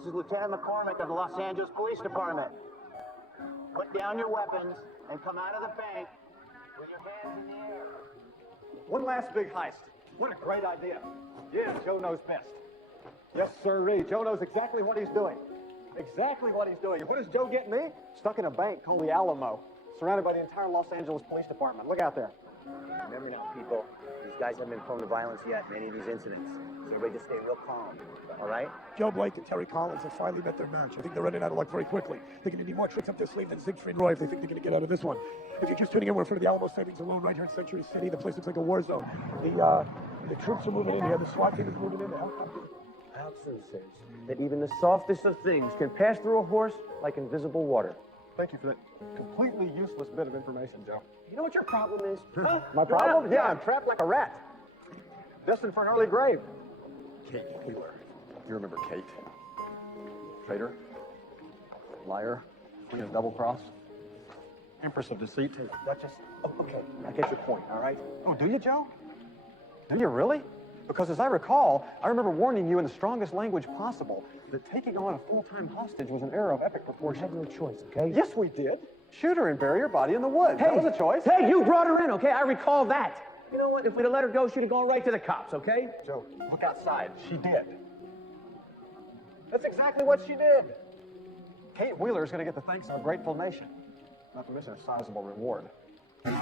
This is Lieutenant McCormick of the Los Angeles Police Department. Put down your weapons and come out of the bank with your hands in the air. One last big heist. What a great idea. Yeah, Joe knows best. Yes, sirree. Joe knows exactly what he's doing. Exactly what he's doing. What does Joe get me? Stuck in a bank called the Alamo, surrounded by the entire Los Angeles Police Department. Look out there. Remember now, people, these guys haven't been prone to violence yet, many of these incidents. So everybody just stay real calm, all right? Joe Blake and Terry Collins have finally met their match. I think they're running out of luck very quickly. They're going to need more tricks up their sleeve than Siegfried and Roy if they think they're going to get out of this one. If you're just tuning in, we're in front of the Alamo Savings and Loan right here in Century City. The place looks like a war zone. The troops are moving in here. The SWAT team is moving in. The helicopter. Hudson says that even the softest of things can pass through a horse like invisible water. Thank you for that completely useless bit of information, Joe. You know what your problem is? Huh? My problem? Yeah, I'm trapped like a rat. Destined for an early grave. Cate Wheeler. You remember Cate? Traitor? Liar? Queen of double cross? Empress of deceit. Duchess. Oh, okay. I get your point, all right? Oh, do you, Joe? Do you really? Because as I recall, I remember warning you in the strongest language possible that taking on a full-time hostage was an error of epic proportion. You had no choice, okay? Yes, we did. Shoot her and bury her body in the woods. That was a choice. Hey, you brought her in, okay? I recall that. You know what? If we'd have let her go, she'd have gone right to the cops, okay? Joe, look outside. She did. That's exactly what she did. Cate Wheeler is going to get the thanks of a grateful nation. Not to mention a sizable reward. We've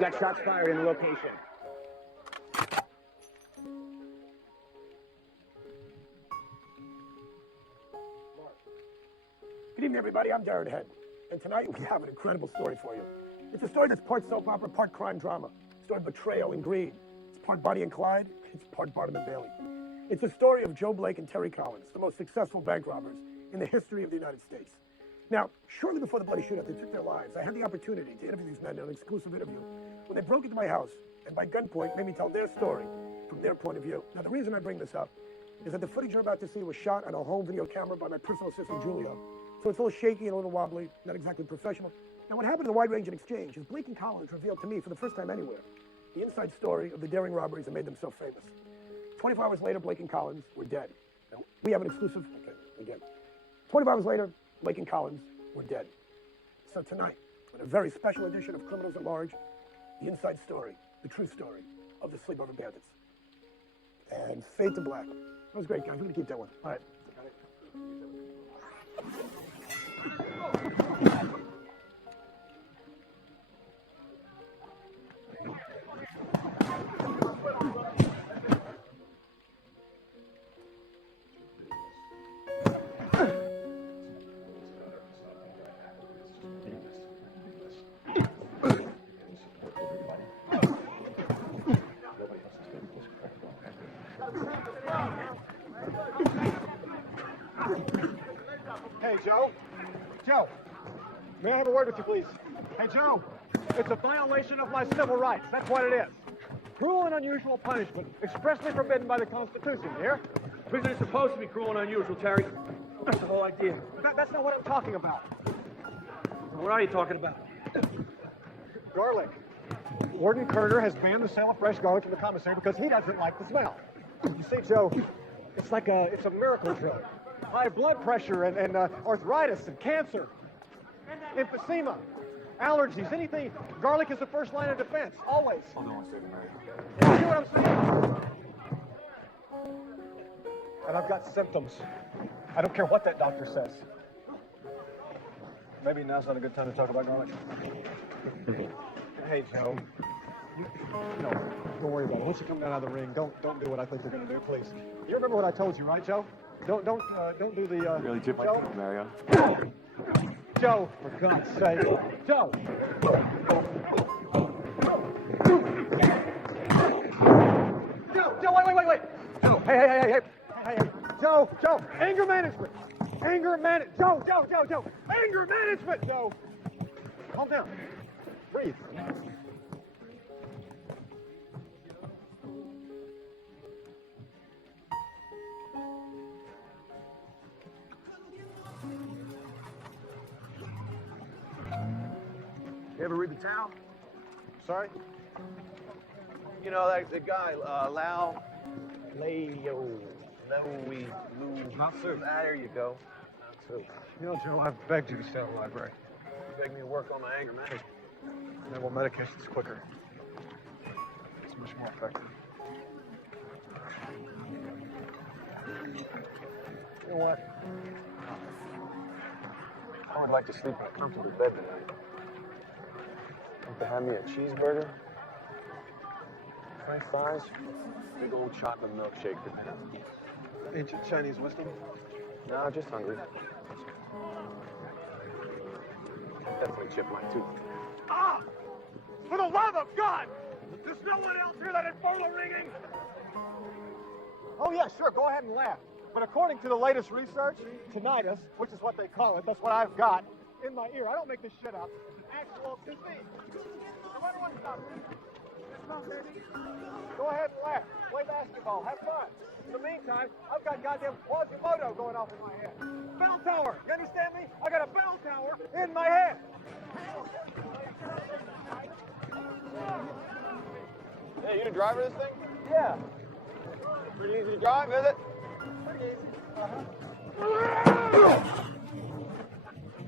got shots fired in the location. Good evening, everybody. I'm Darren Head. And tonight we have an incredible story for you. It's a story that's part soap opera, part crime drama. A story of betrayal and greed. It's part Bonnie and Clyde. It's part Barnum and Bailey. It's a story of Joe Blake and Terry Collins, the most successful bank robbers in the history of the United States. Now, shortly before the bloody shootout, they took their lives. I had the opportunity to interview these men in an exclusive interview when they broke into my house and by gunpoint made me tell their story from their point of view. Now, the reason I bring this up is that the footage you're about to see was shot on a home video camera by my personal assistant, Julio. So it's a little shaky and a little wobbly, not exactly professional. Now, what happened in the wide-ranging exchange is Blake and Collins revealed to me for the first time anywhere the inside story of the daring robberies that made them so famous. 24 hours later, Blake and Collins were dead. Now, we have an exclusive, okay, again. 25 hours later, Blake and Collins were dead. So tonight, in a very special edition of Criminals at Large, the inside story, the true story of the Sleepover Bandits. And fade to black. That was great, guys. We're going to keep that one. All right. Hey, Joe. Joe, may I have a word with you, please? Hey, Joe, it's a violation of my civil rights. That's what it is. Cruel and unusual punishment, expressly forbidden by the Constitution, here. Prison is supposed to be cruel and unusual, Terry. That's the whole idea. That's not what I'm talking about. What are you talking about? Garlic. Warden Kerner has banned the sale of fresh garlic in the commissary because he doesn't like the smell. You see, Joe, it's a miracle drill. High blood pressure and arthritis and cancer, emphysema, allergies, anything. Garlic is the first line of defense, always. Hold on a second, Mary. You see what I'm saying? And I've got symptoms. I don't care what that doctor says. Maybe now's not a good time to talk about garlic. Hey, Joe. No, don't worry about it. Once you come down out of the ring, don't do what I think you're going to do, please. You remember what I told you, right, Joe? Don't do the. Really tip my teeth, Mario. Joe, for God's sake, Joe. Joe, wait. Joe, hey. Joe, anger management. Joe. Anger management, Joe. Calm down. Breathe. You ever read The Tao? Sorry? You know, the guy, Lao. Louis. Hot soup. Ah, there you go. Hot soup. You know, Joe, I've begged you to stay out of the library. You beg me to work on my anger management. And well, medication's quicker. It's much more effective. You know what? I would like to sleep in a comfortable bed tonight. Want to have me a cheeseburger, French fries, big old chocolate milkshake for dinner. Ancient Chinese wisdom. No, just hungry. Definitely chip my tooth. Ah! For the love of God! There's no one else hear that Ebola ringing? Oh, yeah, sure, go ahead and laugh. But according to the latest research, tinnitus, which is what they call it, that's what I've got, in my ear, I don't make this shit up, actual disease. So everyone stop. Go ahead and laugh. Play basketball. Have fun. In the meantime, I've got goddamn Quasimodo going off in my head. Bell tower. You understand me? I got a bell tower in my head. Hey, you the driver of this thing? Yeah. Pretty easy to drive, is it? Pretty easy.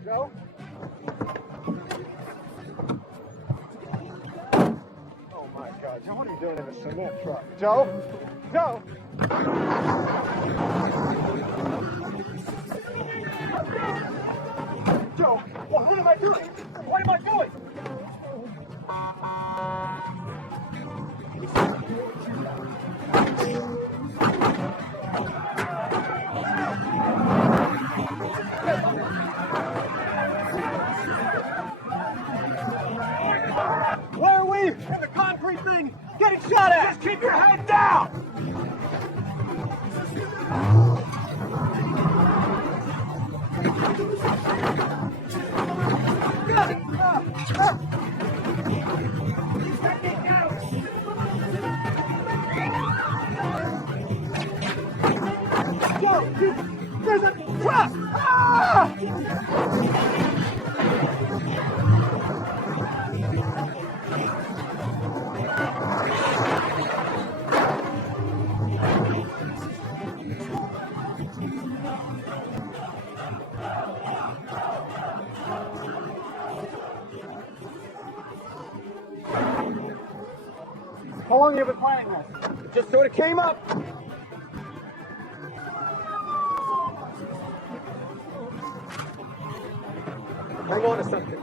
Joe? Oh my God, Joe, what are you doing in a cement truck? Joe? Joe? Joe, what am I doing? What am I doing? Why are we in the concrete thing getting shot at? Just keep your head down! Joe, there's a truck! Ah! How long have you been planning this? It just sort of came up. Hang on a second.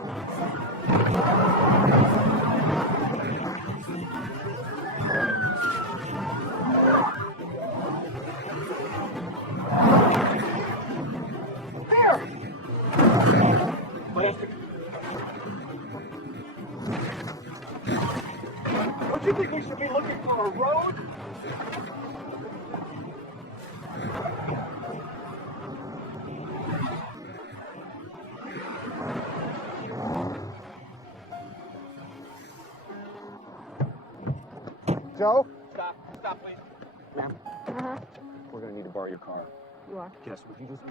Don't you think we should be looking for a road? Joe? Stop, please. Ma'am. We're gonna need to borrow your car. You are. Yes, would you just...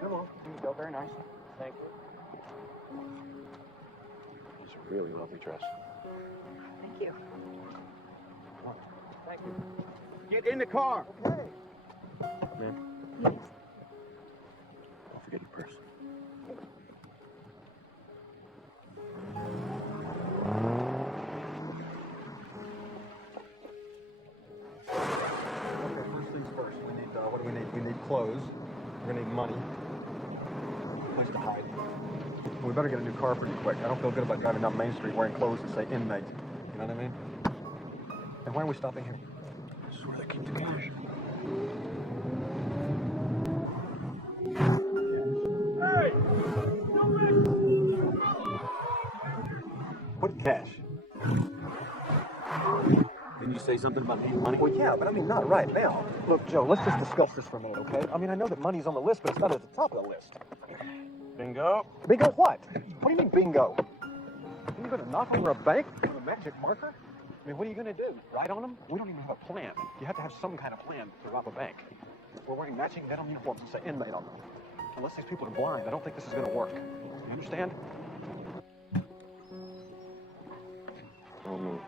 Come on. Here you go, very nice. Thank you. It's a really lovely dress. Thank you. Thank you. Get in the car. Okay. Ma'am, Yes. don't forget your purse. Okay, first things first. We need, what do we need? We need clothes. We're gonna need money. A place to hide. And we better get a new car pretty quick. I don't feel good about driving down Main Street wearing clothes that say inmate. You know what I mean? And why are we stopping here? This is where they keep the cash. What cash? Didn't you say something about needing money? Well, yeah, but I mean, not right now. Look, Joe, let's just discuss this for a minute, okay? I mean, I know that money's on the list, but it's not at the top of the list. Bingo. Bingo what? What do you mean, bingo? Are you gonna knock over a bank with a magic marker? I mean, what are you gonna do? Write on them? We don't even have a plan. You have to have some kind of plan to rob a bank. We're wearing matching denim uniforms that say inmate on them. Unless these people are blind, I don't think this is gonna work. You understand? Don't move.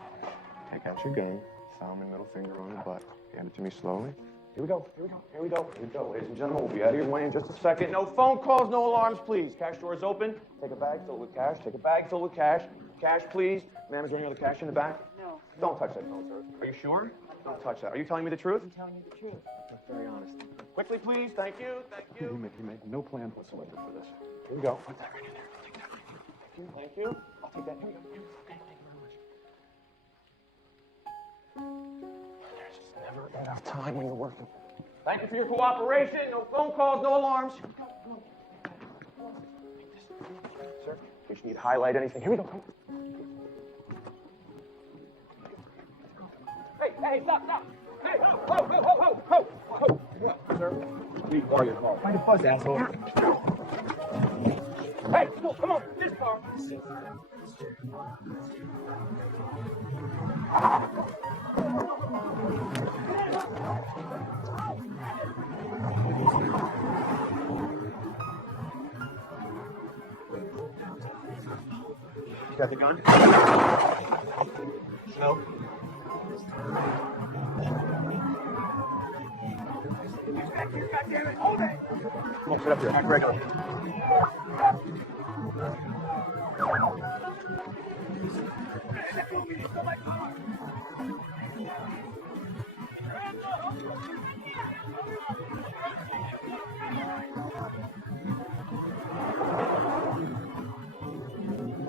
Take out your gun. Thumb and middle finger on the butt. Hand it to me slowly. Here we go, here we go, here we go, here we go. Ladies and gentlemen, we'll be out of your way in just a second. No phone calls, no alarms, please. Cash drawer is open. Take a bag filled with cash. Take a bag filled with cash. Cash, please. Ma'am, is there any other cash in the back? No. Don't touch that phone, sir. Are you sure? Don't touch that. Are you telling me the truth? I'm telling you the truth. That's very honest. Quickly, please. Thank you. Thank He you. made no plan whatsoever for this. Here we go. Put that right in there. I'll take that. Thank you. Thank you. I'll take that. Here we go. Here we go. Okay, thank you very much. There's just never enough time when you're working. Thank you for your cooperation. No phone calls, no alarms. Sir, if you need to highlight anything, here we go. Come on. Hey, stop. Hey, ho. Sir, we are your car. Find a buzz, asshole. Hey, come on, this car. You got the gun? No. God damn it, hold it! Come on, sit up here. Act regular.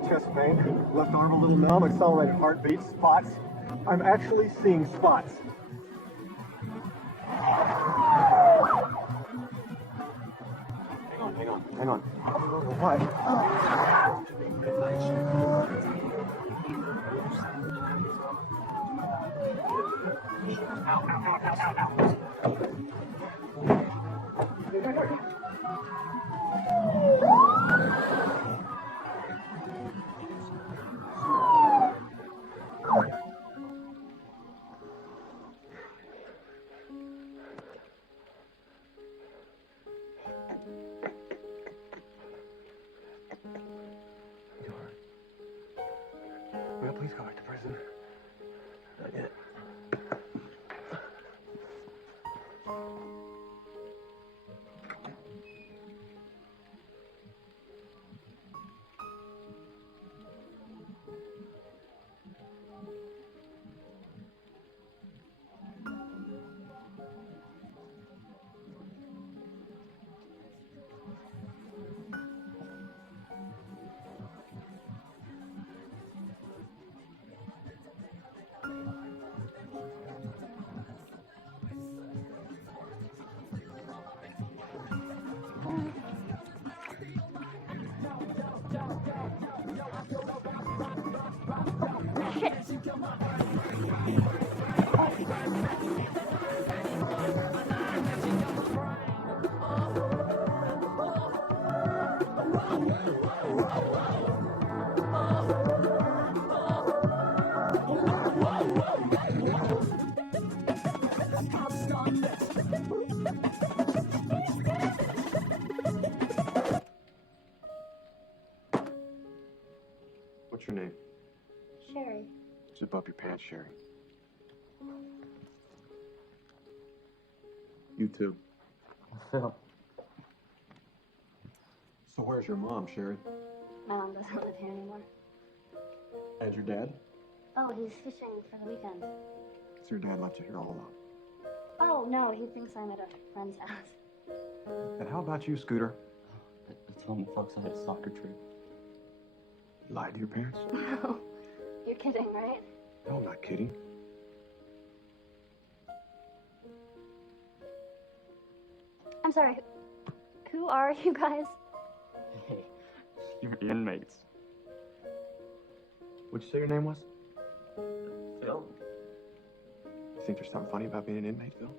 Chest pain, left arm a little numb, accelerated heartbeat, spots. I'm actually seeing spots. Hang on. What? Will, please go back to prison. Not yet. What's your name? Sherry. Zip up your pants, Sherry. You too. Phil. So where's your mom, Sherry? My mom doesn't live here anymore. And your dad? Oh, he's fishing for the weekend. So your dad left you here all alone. Oh, no, he thinks I'm at a friend's house. And how about you, Scooter? I told him the folks I had a soccer trip. You lied to your parents? No, you're kidding, right? No, I'm not kidding. I'm sorry. Who are you guys? Hey, you're inmates. What'd you say your name was? Phil? You think there's something funny about being an inmate, Phil?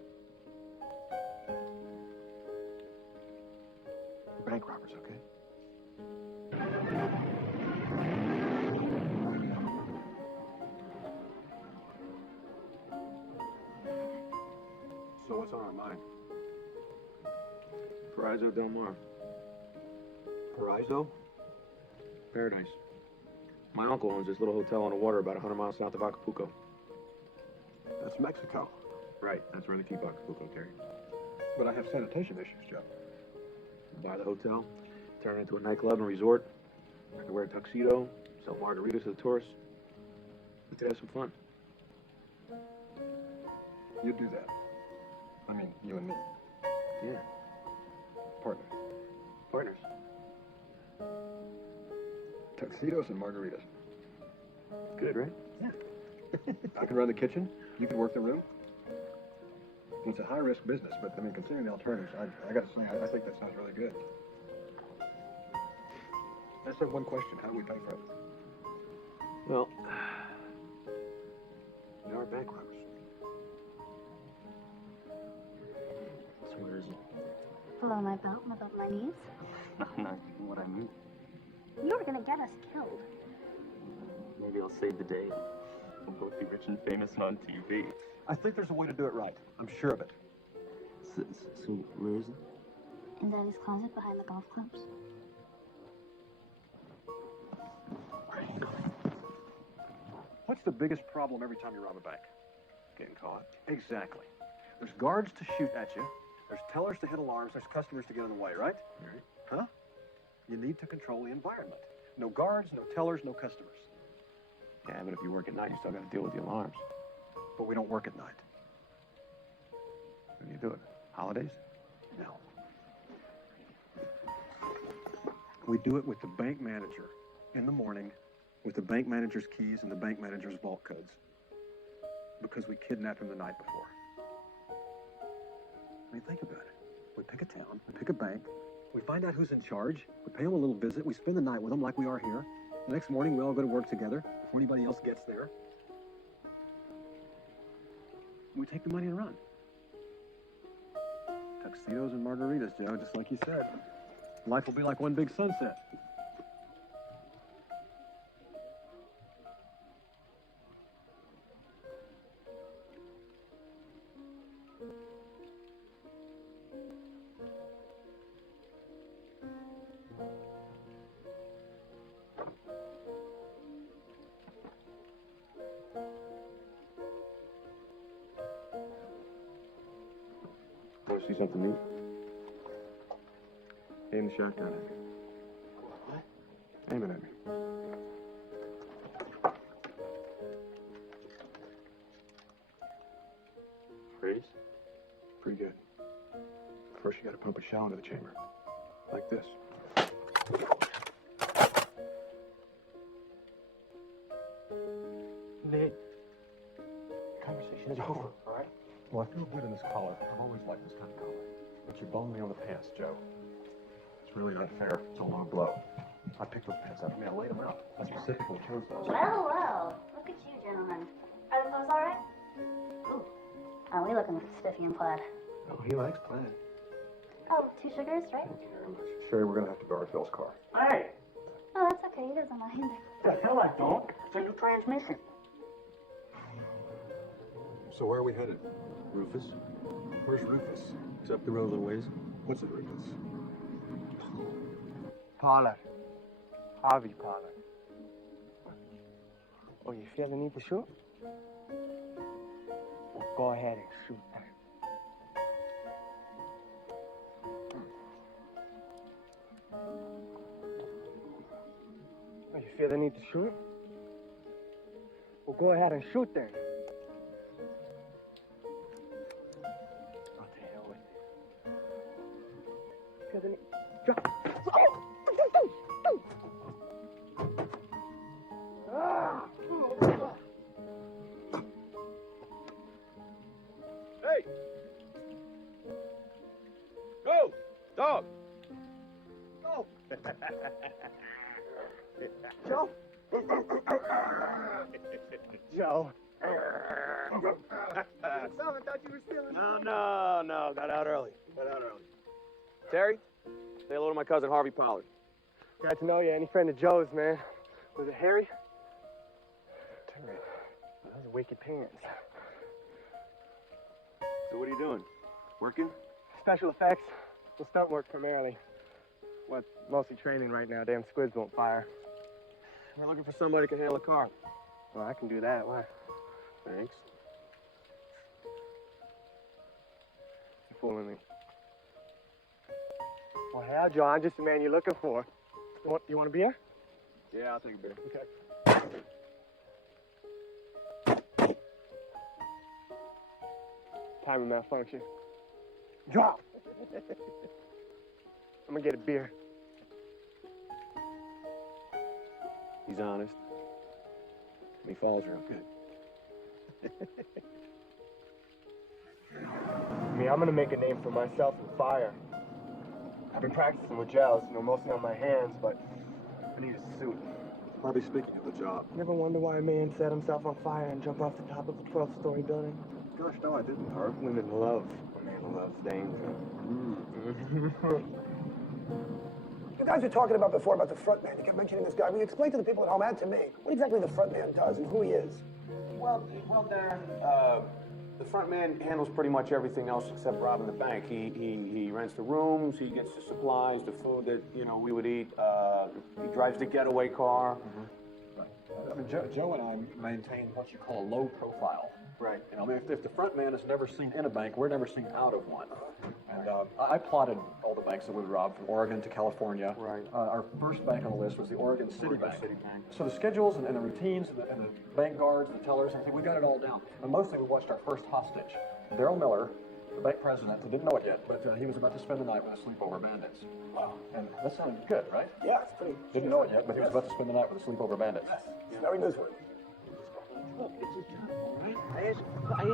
We're bank robbers, okay? So what's on our mind? Paraiso Del Mar. Paraiso? Paradise. My uncle owns this little hotel on the water about 100 miles south of Acapulco. Mexico. Right, that's where they keep Acapulco, Terry. But I have sanitation issues, Joe. Buy the hotel, turn it into a nightclub and resort. I could wear a tuxedo, sell margaritas to the tourists. We could have some fun. You do that. I mean, you and me. Yeah. Partners. Partners. Tuxedos and margaritas. Good, right? I can run the kitchen. You can work the room. It's a high-risk business, but I mean, considering the alternatives, I got to say, I think that sounds really good. I just have one question. How do we pay for it? Well, we are bankrupt. So where is it? Below my belt and above my knees. I'm not what I mean. You were gonna get us killed. Maybe I'll save the day. We'll both be rich and famous on TV. I think there's a way to do it right. I'm sure of it. So where is it? In Daddy's closet behind the golf clubs. What's the biggest problem every time you rob a bank? Getting caught. Exactly. There's guards to shoot at you. There's tellers to hit alarms. There's customers to get in the way, right? Right. Huh? You need to control the environment. No guards, no tellers, no customers. Yeah, but if you work at night, you still got to deal with the alarms. But we don't work at night. When do you do it? Holidays? No. We do it with the bank manager in the morning with the bank manager's keys and the bank manager's vault codes. Because we kidnapped him the night before. I mean, think about it. We pick a town, we pick a bank, we find out who's in charge, we pay them a little visit, we spend the night with them like we are here. The next morning, we all go to work together before anybody else gets there. We take the money and run. Tuxedos and margaritas, Joe, just like you said. Life will be like one big sunset. Want to see something neat? Aim the shotgun at me. Aim it at me. Freeze? Pretty good. First, you got to pump a shell into the chamber. Like this. Nate, conversation is over, all right? Well, I feel good in this collar. I've always liked this kind of collar. But you boned me on the pants, Joe. It's really not fair. It's a low blow. I picked those pants out. I mean, I laid them out. I specifically chose those. Well, look at you, gentlemen. Are the clothes all right? Ooh. Oh, we looking spiffy and plaid. Oh, he likes plaid. Oh, 2 sugars, right? Thank you very much. Sherry, we're going to have to borrow Phil's car. Hey! Oh, that's okay. He doesn't mind. The hell I don't. It's a new transmission. So where are we headed? Rufus? Where's Rufus? It's up the road a little ways. What's a Rufus? Parlor. Harvey Parlor. Oh, you feel the need to shoot? Well, go ahead and shoot. Oh, you feel the need to shoot? Well, go ahead and shoot then. Oh, the hell with it. Feel the need. Drop. Hey! Go! Dog! Go! Joe? Joe. I thought you were stealing. No. Got out early. Terry, say hello to my cousin Harvey Pollard. Glad to know you. Any friend of Joe's, man. Was it Harry? Terry. Those are wicked pants. So what are you doing? Working? Special effects. We'll stunt work primarily. What? Mostly training right now. Damn squids won't fire. We're looking for somebody who can handle a car. Well, I can do that. Why? Thanks. fooling me. Well, hell, Joe, I'm just the man you're looking for. You want a beer? Yeah, I'll take a beer. Okay. Timing malfunction. Joe! I'm gonna get a beer. He's honest. He falls real good. I mean, I'm gonna make a name for myself in fire. I've been practicing with gels, mostly on my hands, but I need a suit. Probably speaking of the job. Never wonder why a man set himself on fire and jump off the top of a 12-story building? Gosh, no, I didn't. Or women love a man who loves danger. You guys were talking about before about the front man. You kept mentioning this guy. Will you explain to the people at home and to me what exactly the front man does and who he is? Well, Darren, the front man handles pretty much everything else except robbing the bank. He rents the rooms, he gets the supplies, the food that, we would eat. He drives the getaway car. I mean, Joe and I maintain what you call a low profile. Right. I mean, if the front man is never seen in a bank, we're never seen out of one. And I plotted all the banks that we robbed from Oregon to California. Right. Our first bank on the list was the Oregon City Bank. So the schedules and the routines and the bank guards, the tellers, everything, we got it all down. And mostly we watched our first hostage, Daryl Miller, the bank president, who didn't know it yet, but he was about to spend the night with a sleepover bandits. Wow. And that sounded good, right? Yeah, it's pretty. Didn't know it yet, but he was about to spend the night with a sleepover bandits. It's very newsworthy. Look, it's his job, all right? I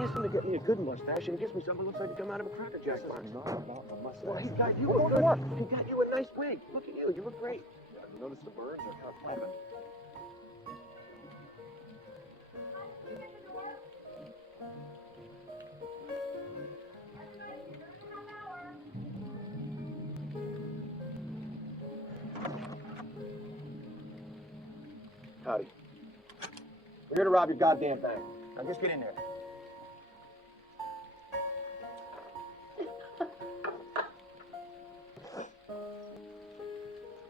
asked him to get me a good mustache, and he gives me something that looks like it come out of a Cracker Jack box. It's not about the mustache. Well, he got you a nice wig. Look at you. You look great. You notice the birds are kind of flapping. Howdy. We're here to rob your goddamn bank. Now just get in there.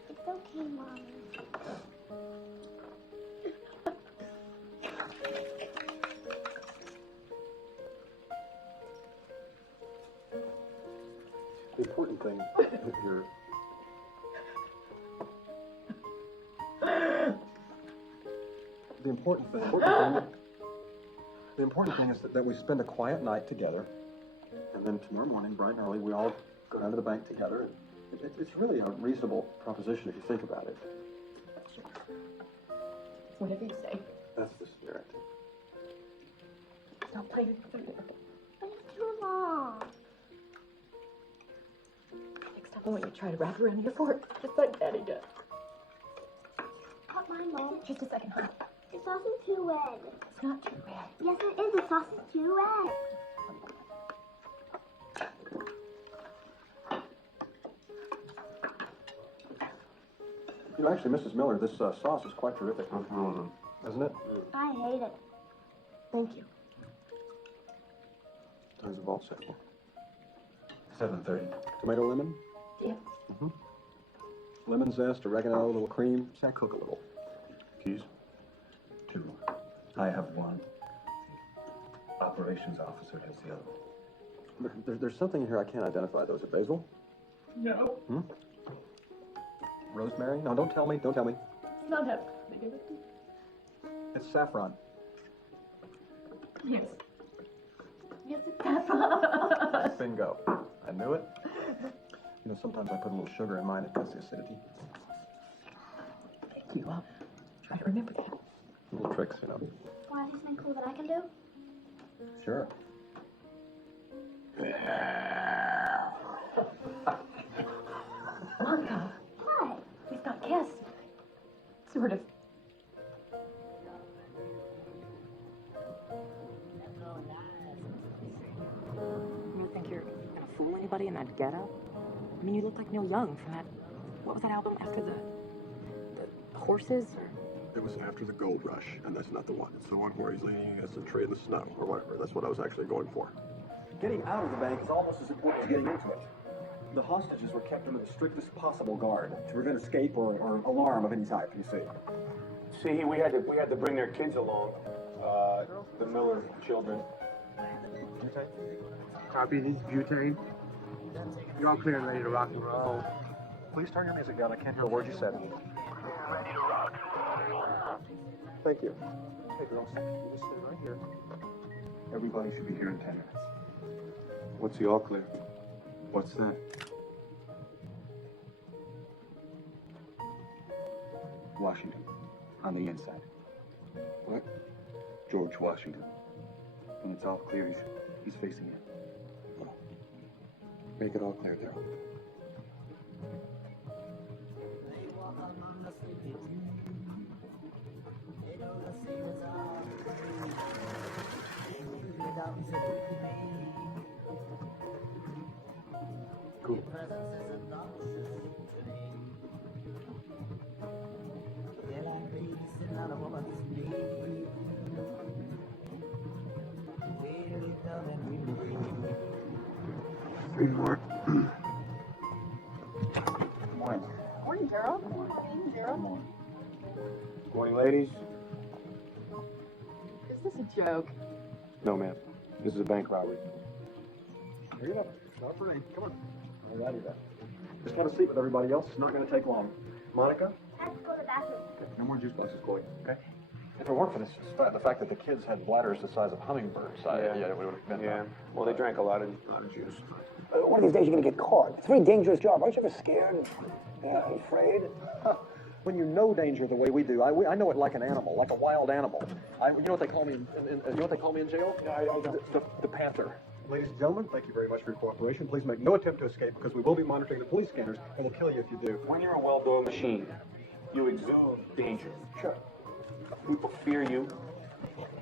It's okay, Mom. The important thing here. The important thing is that we spend a quiet night together, and then tomorrow morning, bright and early, we all go down to the bank together. It's really a reasonable proposition if you think about it. Whatever you say. That's the spirit. Don't play with the But it's too long. Next time I want you to try to wrap around your fork, just like Daddy did. Not mine, Mom. Just a second, honey. The sauce is too red. It's not too red. Yes, it is. The sauce is too red. Actually, Mrs. Miller, this sauce is quite terrific. Isn't it? I hate it. Thank you. Time's the vault set for? 7:30. Tomato lemon? Yeah. Lemon zest, oregano, a little cream. Say cook a little. Keys? 2. I have 1. Operations officer has the other. There's something here I can't identify. Those are basil? No. Rosemary? No, don't tell me. Don't tell me. It's not that. It's saffron. Yes. Yes, it's saffron. Bingo. I knew it. Sometimes I put a little sugar in mine. It cuts the acidity. Thank you. I'll try to remember that. Little tricks, Want to do something cool that I can do? Sure. Blanca, What? we've got guests. Sort of. You think you're gonna fool anybody in that getup? I mean, you look like Neil Young from that. What was that album after the horses? Or? It was after the gold rush, and that's not the one. It's the one where he's leaning against a tree in the snow, or whatever. That's what I was actually going for. Getting out of the bank is almost as important as getting into it. The hostages were kept under the strictest possible guard to prevent escape or alarm of any type, you see. See, we had to bring their kids along, the Miller children. Copy this butane. You're all clear and ready to rock and roll. Please turn your music down. I can't hear a word you said. Thank you. Hey, girls, you just sit right here. Everybody should be here in 10 minutes. What's the all clear? What's that? Washington. On the inside. What? George Washington. When it's all clear, he's facing it. Make it all clear, Daryl. Cool. Three more. Morning. Morning, Daryl. Morning, Daryl. Morning, ladies. Is this a joke? No, ma'am. This is a bank robbery. Here you go. Not for me. Come on. All righty then. Just have a seat with everybody else. It's not going to take long. Monica? I have to go to the bathroom. Okay, no more juice boxes, Chloe. Okay? If it weren't for the fact that the kids had bladders the size of hummingbirds, it would have been. Yeah. Well, they drank a lot of juice. One of these days you're gonna get caught. It's a very dangerous job. Aren't you ever scared? Yeah, afraid? When you know danger the way we do, I know it like an animal, like a wild animal. You know what they call me in jail? Yeah, I don't. The panther. Ladies and gentlemen, thank you very much for your cooperation. Please make no attempt to escape because we will be monitoring the police scanners and we'll kill you if you do. When you're a well-oiled machine, you exude danger. Sure. People fear you.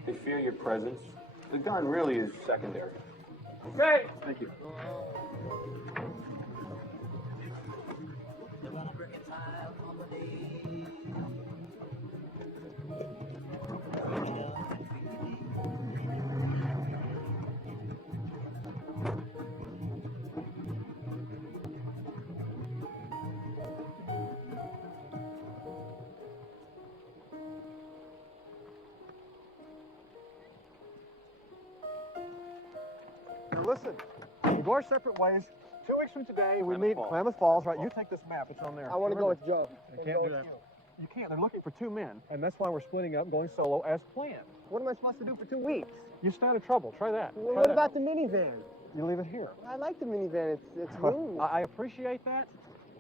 They fear your presence. The gun really is secondary. Okay. Thank you. Now listen, we go our separate ways. 2 weeks from today, we meet in Klamath Falls, right? You take this map, it's on there. I want to go with Joe. You can't do that. You can't. They're looking for 2 men, and that's why we're splitting up and going solo as planned. What am I supposed to do for 2 weeks? You stay out of trouble. Try that. Well, Try what that. about the minivan? You leave it here. I like the minivan. It's Well, room. I appreciate that,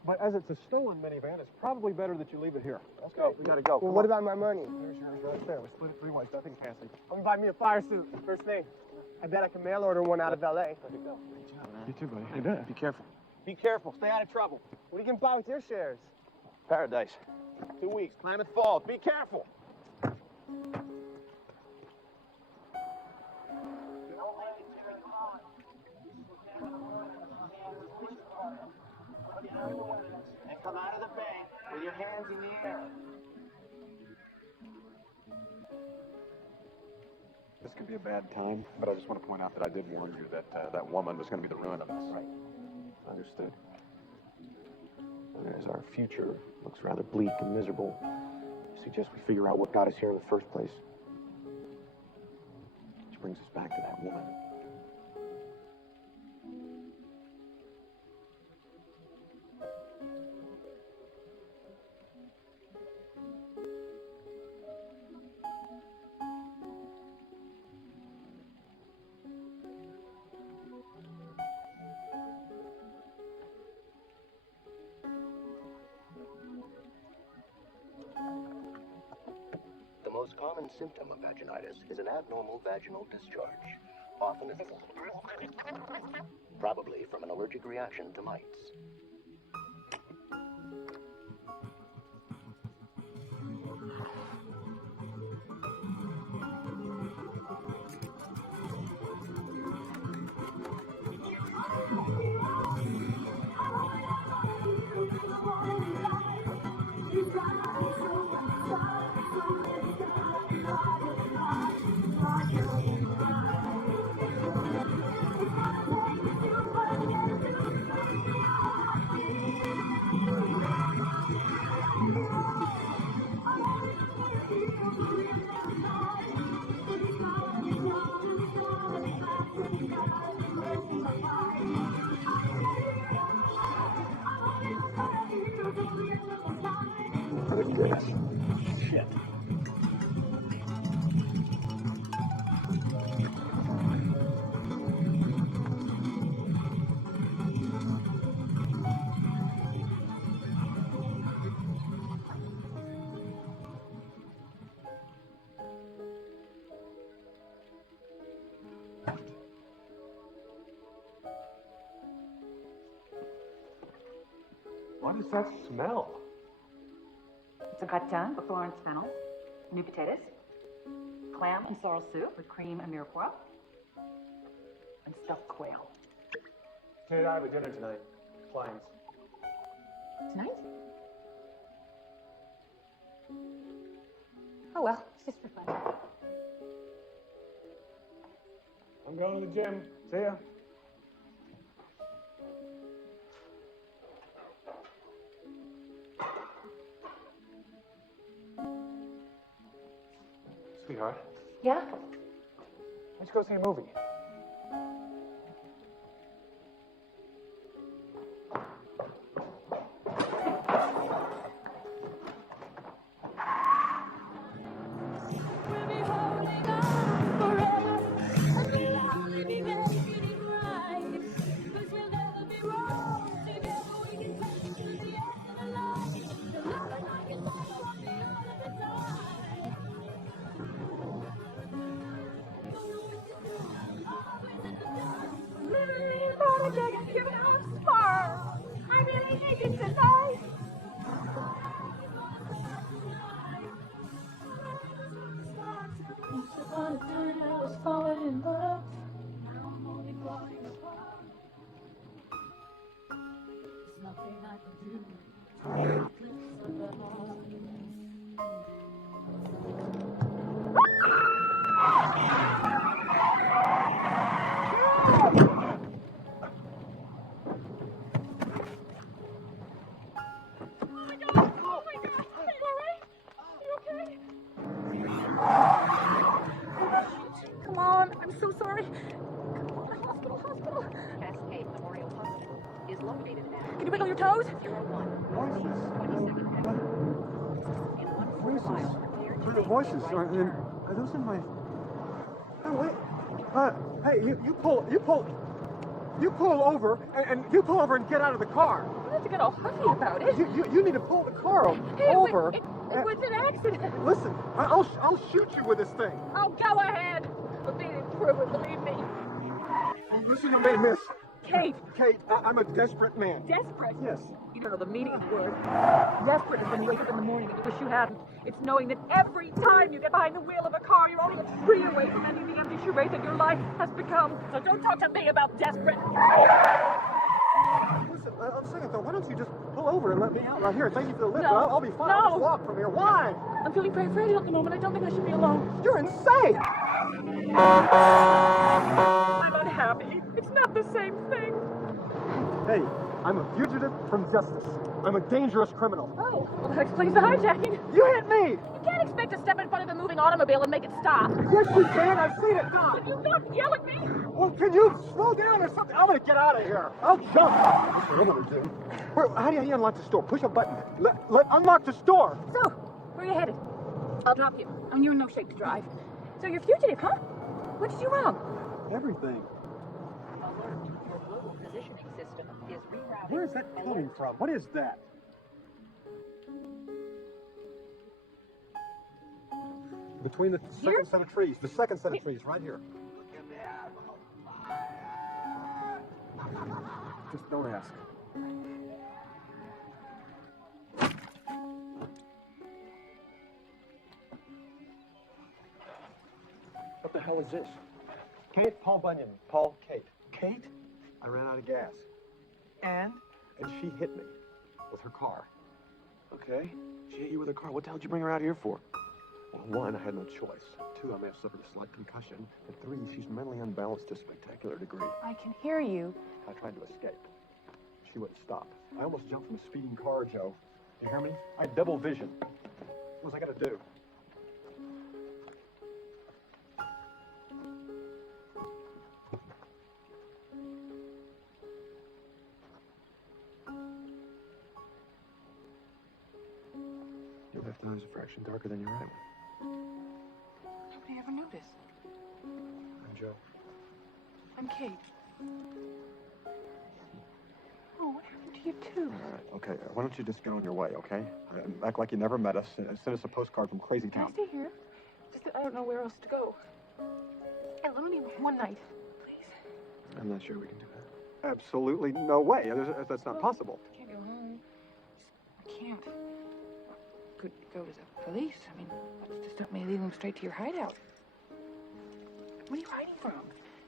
but as it's a stolen minivan, it's probably better that you leave it here. Let's go. We gotta go. Well, what about my money? There's yours right there. We split it 3 ways. Nothing's fancy. I'm gonna buy me a fire suit. First thing. I bet I can mail order one out of LA. You too, buddy. Hey, Dad. Be careful. Be careful. Stay out of trouble. What are you gonna buy with your shares? Paradise. 2 weeks. Klamath Falls. Be careful. And come out of the bank with your hands in the air. This could be a bad time, but I just want to point out that I did warn you that that woman was going to be the ruin of us. Right. Understood. And as our future looks rather bleak and miserable, I suggest we figure out what got us here in the first place. Which brings us back to that woman. The most common symptom of vaginitis is an abnormal vaginal discharge, often probably from an allergic reaction to mites. What is that smell? It's a gratin with Florence fennel, new potatoes, clam and sorrel soup with cream and mirepoix, and stuffed quail. Kate, I have a dinner tonight. Clients. Tonight? Oh well, it's just for fun. I'm going to the gym. See ya. Sweetheart, Yeah? let's go see a movie. Come on, I'm so sorry. Come on, hospital. Cascade Memorial Hospital is located at... Can you wiggle your toes? 01 Voices. Are those in my... Oh, wait. Hey, you pull over and get out of the car. You have to get all huffy about it. You need to pull the car over. It was an accident. Listen, I'll shoot you with this thing. Oh, go ahead. But beat it through it, believe me. Listen to me, miss. Kate. Kate, I'm a desperate man. Desperate? Yes. You don't know the meaning of the word. Desperate is when you wake up in the morning and you wish you hadn't. It's knowing that every time you get behind the wheel of a car, you're only a tree away from ending the empty charade that your life has become. So don't talk to me about desperate. Listen, I'm saying though, why don't you just pull over and let me out right here? Thank you for the lift. No. I'll be fine. No. I'll just walk from here. Why? I'm feeling very fragile at the moment. I don't think I should be alone. You're insane. I'm unhappy. It's not the same thing. Hey, I'm a fugitive from justice. I'm a dangerous criminal. Oh, well that explains the hijacking. You hit me! You can't expect to step in front of a moving automobile and make it stop. Yes, you can. I've seen it done. Can you not yell at me? Well, can you slow down or something? I'm gonna get out of here. I'll jump. That's what I'm gonna do. How do you unlock the store? Push a button. Unlock the store. So, where are you headed? I'll drop you. I mean, you're in no shape to drive. So you're fugitive, huh? What did you wrong? Everything. Your global positioning system is rerouting. Where is that coming from? What is that? Between the second set of trees. The second set of trees, right here. Just don't ask. What the hell is this? Kate, Paul Bunyan. Paul, Kate. Kate, I ran out of gas. And she hit me with her car. Okay. She hit you with a car. What the hell did you bring her out here for? Well, 1, I had no choice. 2, I may have suffered a slight concussion. And 3, she's mentally unbalanced to a spectacular degree. I can hear you. I tried to escape. She wouldn't stop. I almost jumped from a speeding car, Joe. You hear me? I had double vision. What was I gonna do? Your left eye is a fraction darker than your right one. Nobody ever noticed. I'm Joe. I'm Kate. Oh, what happened to you too? All right, okay. Why don't you just get on your way, okay? Act like you never met us and send us a postcard from Crazy Can I Town. stay here? Just that I don't know where else to go. Yeah, let me one night, please. I'm not sure we can do that. Absolutely no way. That's not possible. Can't go home. if it was the police. I mean, that's just not me leading them straight to your hideout. What are you hiding from?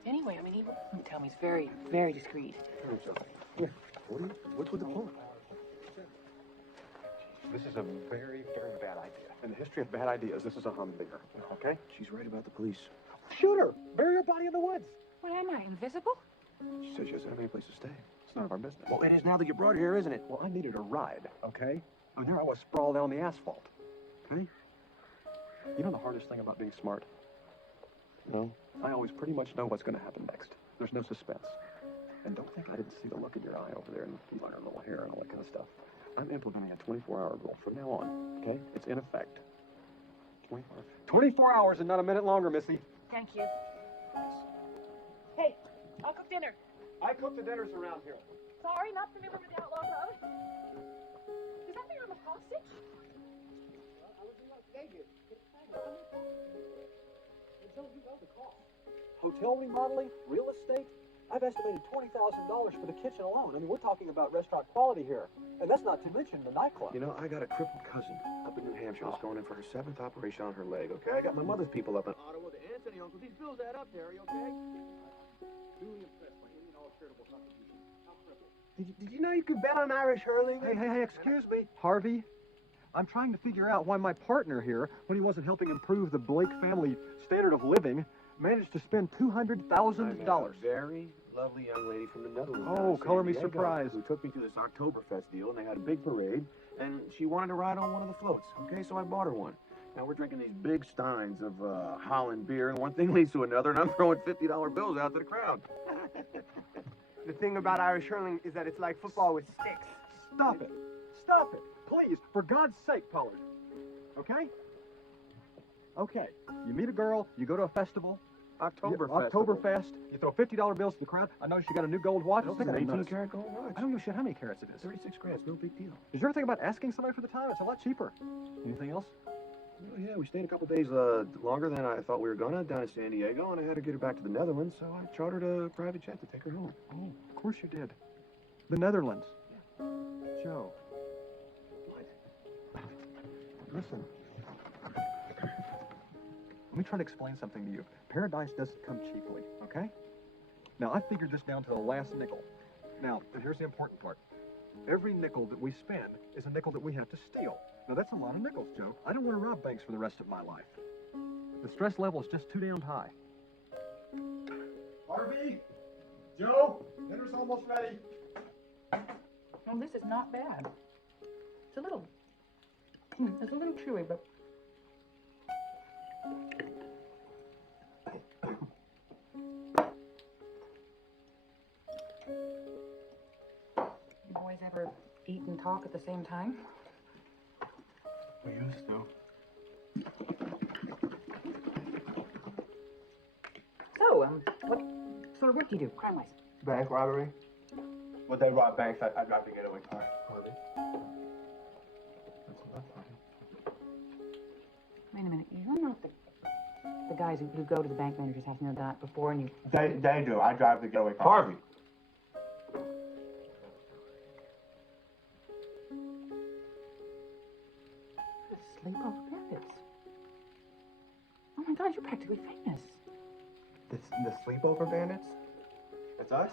Anyway, I mean, he won't tell me. He's very, very discreet. Yeah. What's with the phone? This is a very, very bad idea. In the history of bad ideas, this is a humdinger. Okay? She's right about the police. Shoot her! Bury her body in the woods! What am I, invisible? She said she doesn't have any place to stay. It's none of our business. Well, it is now that you brought her here, isn't it? Well, I needed a ride, okay? I mean, there I was sprawled out on the asphalt. Okay? You know the hardest thing about being smart? No. I always pretty much know what's going to happen next. There's no suspense. And don't think I didn't see the look in your eye over there and your little hair and all that kind of stuff. I'm implementing a 24-hour rule from now on, okay? It's in effect. 24 hours and not a minute longer, Missy. Thank you. Hey, I'll cook dinner. I cook the dinners around here. Sorry, not familiar with the outlaw road. Does that mean I'm a hostage? Hotel remodeling, real estate. I've estimated $20,000 for the kitchen alone. I mean, we're talking about restaurant quality here. And that's not to mention the nightclub. You know, I got a crippled cousin up in New Hampshire that's going in for her 7th operation on her leg, okay? I got my mother's people up in Ottawa, the aunts and the uncles. These bills add up, Terry, okay? Duly impressed by any and all charitable contributions. How crippled. Did you know you could bet on Irish hurling? Hey, excuse me, Harvey. I'm trying to figure out why my partner here, when he wasn't helping improve the Blake family standard of living, managed to spend $200,000. Very lovely young lady from the Netherlands. Oh, out of color me San Diego, surprised. Who took me to this Oktoberfest deal, and they had a big parade, and she wanted to ride on one of the floats. Okay, so I bought her one. Now we're drinking these big steins of Holland beer, and one thing leads to another, and I'm throwing $50 bills out to the crowd. The thing about Irish hurling is that it's like football with sticks. Stop it. Stop it. Please, for God's sake, Pollard. Okay? Okay. You meet a girl, you go to a festival. Oktoberfest. You throw $50 bills to the crowd. I noticed you got a new gold watch. I don't think I 18-karat gold watch. I don't give a shit how many carats it is. 36 grams, no big deal. Did you ever think about asking somebody for the time? It's a lot cheaper. Anything else? Well, yeah, we stayed a couple days longer than I thought we were gonna down in San Diego, and I had to get her back to the Netherlands, so I chartered a private jet to take her home. Oh, of course you did. The Netherlands. Joe. Listen. Let me try to explain something to you. Paradise doesn't come cheaply, okay? Now, I figured this down to the last nickel. Now, here's the important part. Every nickel that we spend is a nickel that we have to steal. Now, that's a lot of nickels, Joe. I don't want to rob banks for the rest of my life. The stress level is just too damn high. Harvey! Joe! Dinner's almost ready. Well, this is not bad. It's a little chewy, but... You boys ever eat and talk at the same time? We used to. So, what sort of work do you do, crime-wise? Bank robbery? Would they rob banks? I drive the getaway car. Harvey? That's not funny. Wait a minute, you don't know if the guys who go to the bank manager's house know that before and you... They do. I drive the getaway car. Harvey! Sleepover Bandits. Oh my God, you're practically famous. The sleepover bandits? It's us?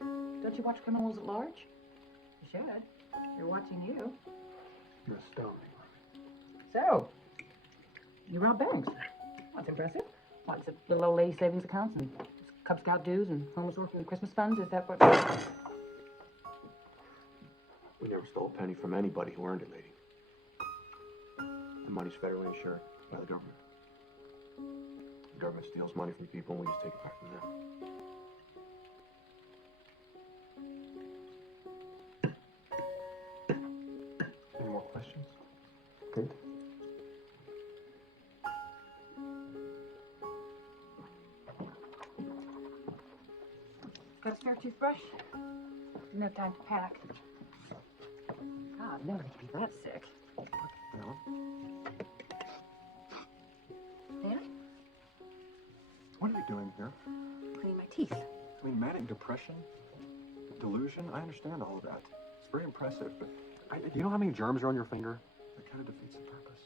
Don't you watch Criminals at Large? You should. You're watching you. You're astounding. So, you rob banks. That's impressive. Lots of little old lady savings accounts and Cub Scout dues and homeless orphan Christmas funds. Is that what... We never stole a penny from anybody who earned it, lady. The money's federally insured by the government. The government steals money from people and we just take it back from them. Any more questions? Good. Got a spare toothbrush? Didn't have time to pack. God, never to be that sick. No. Dad? What are you doing here? Cleaning my teeth. I mean, manic depression, delusion, I understand all of that. It's very impressive, but do you know how many germs are on your finger? That kind of defeats the purpose.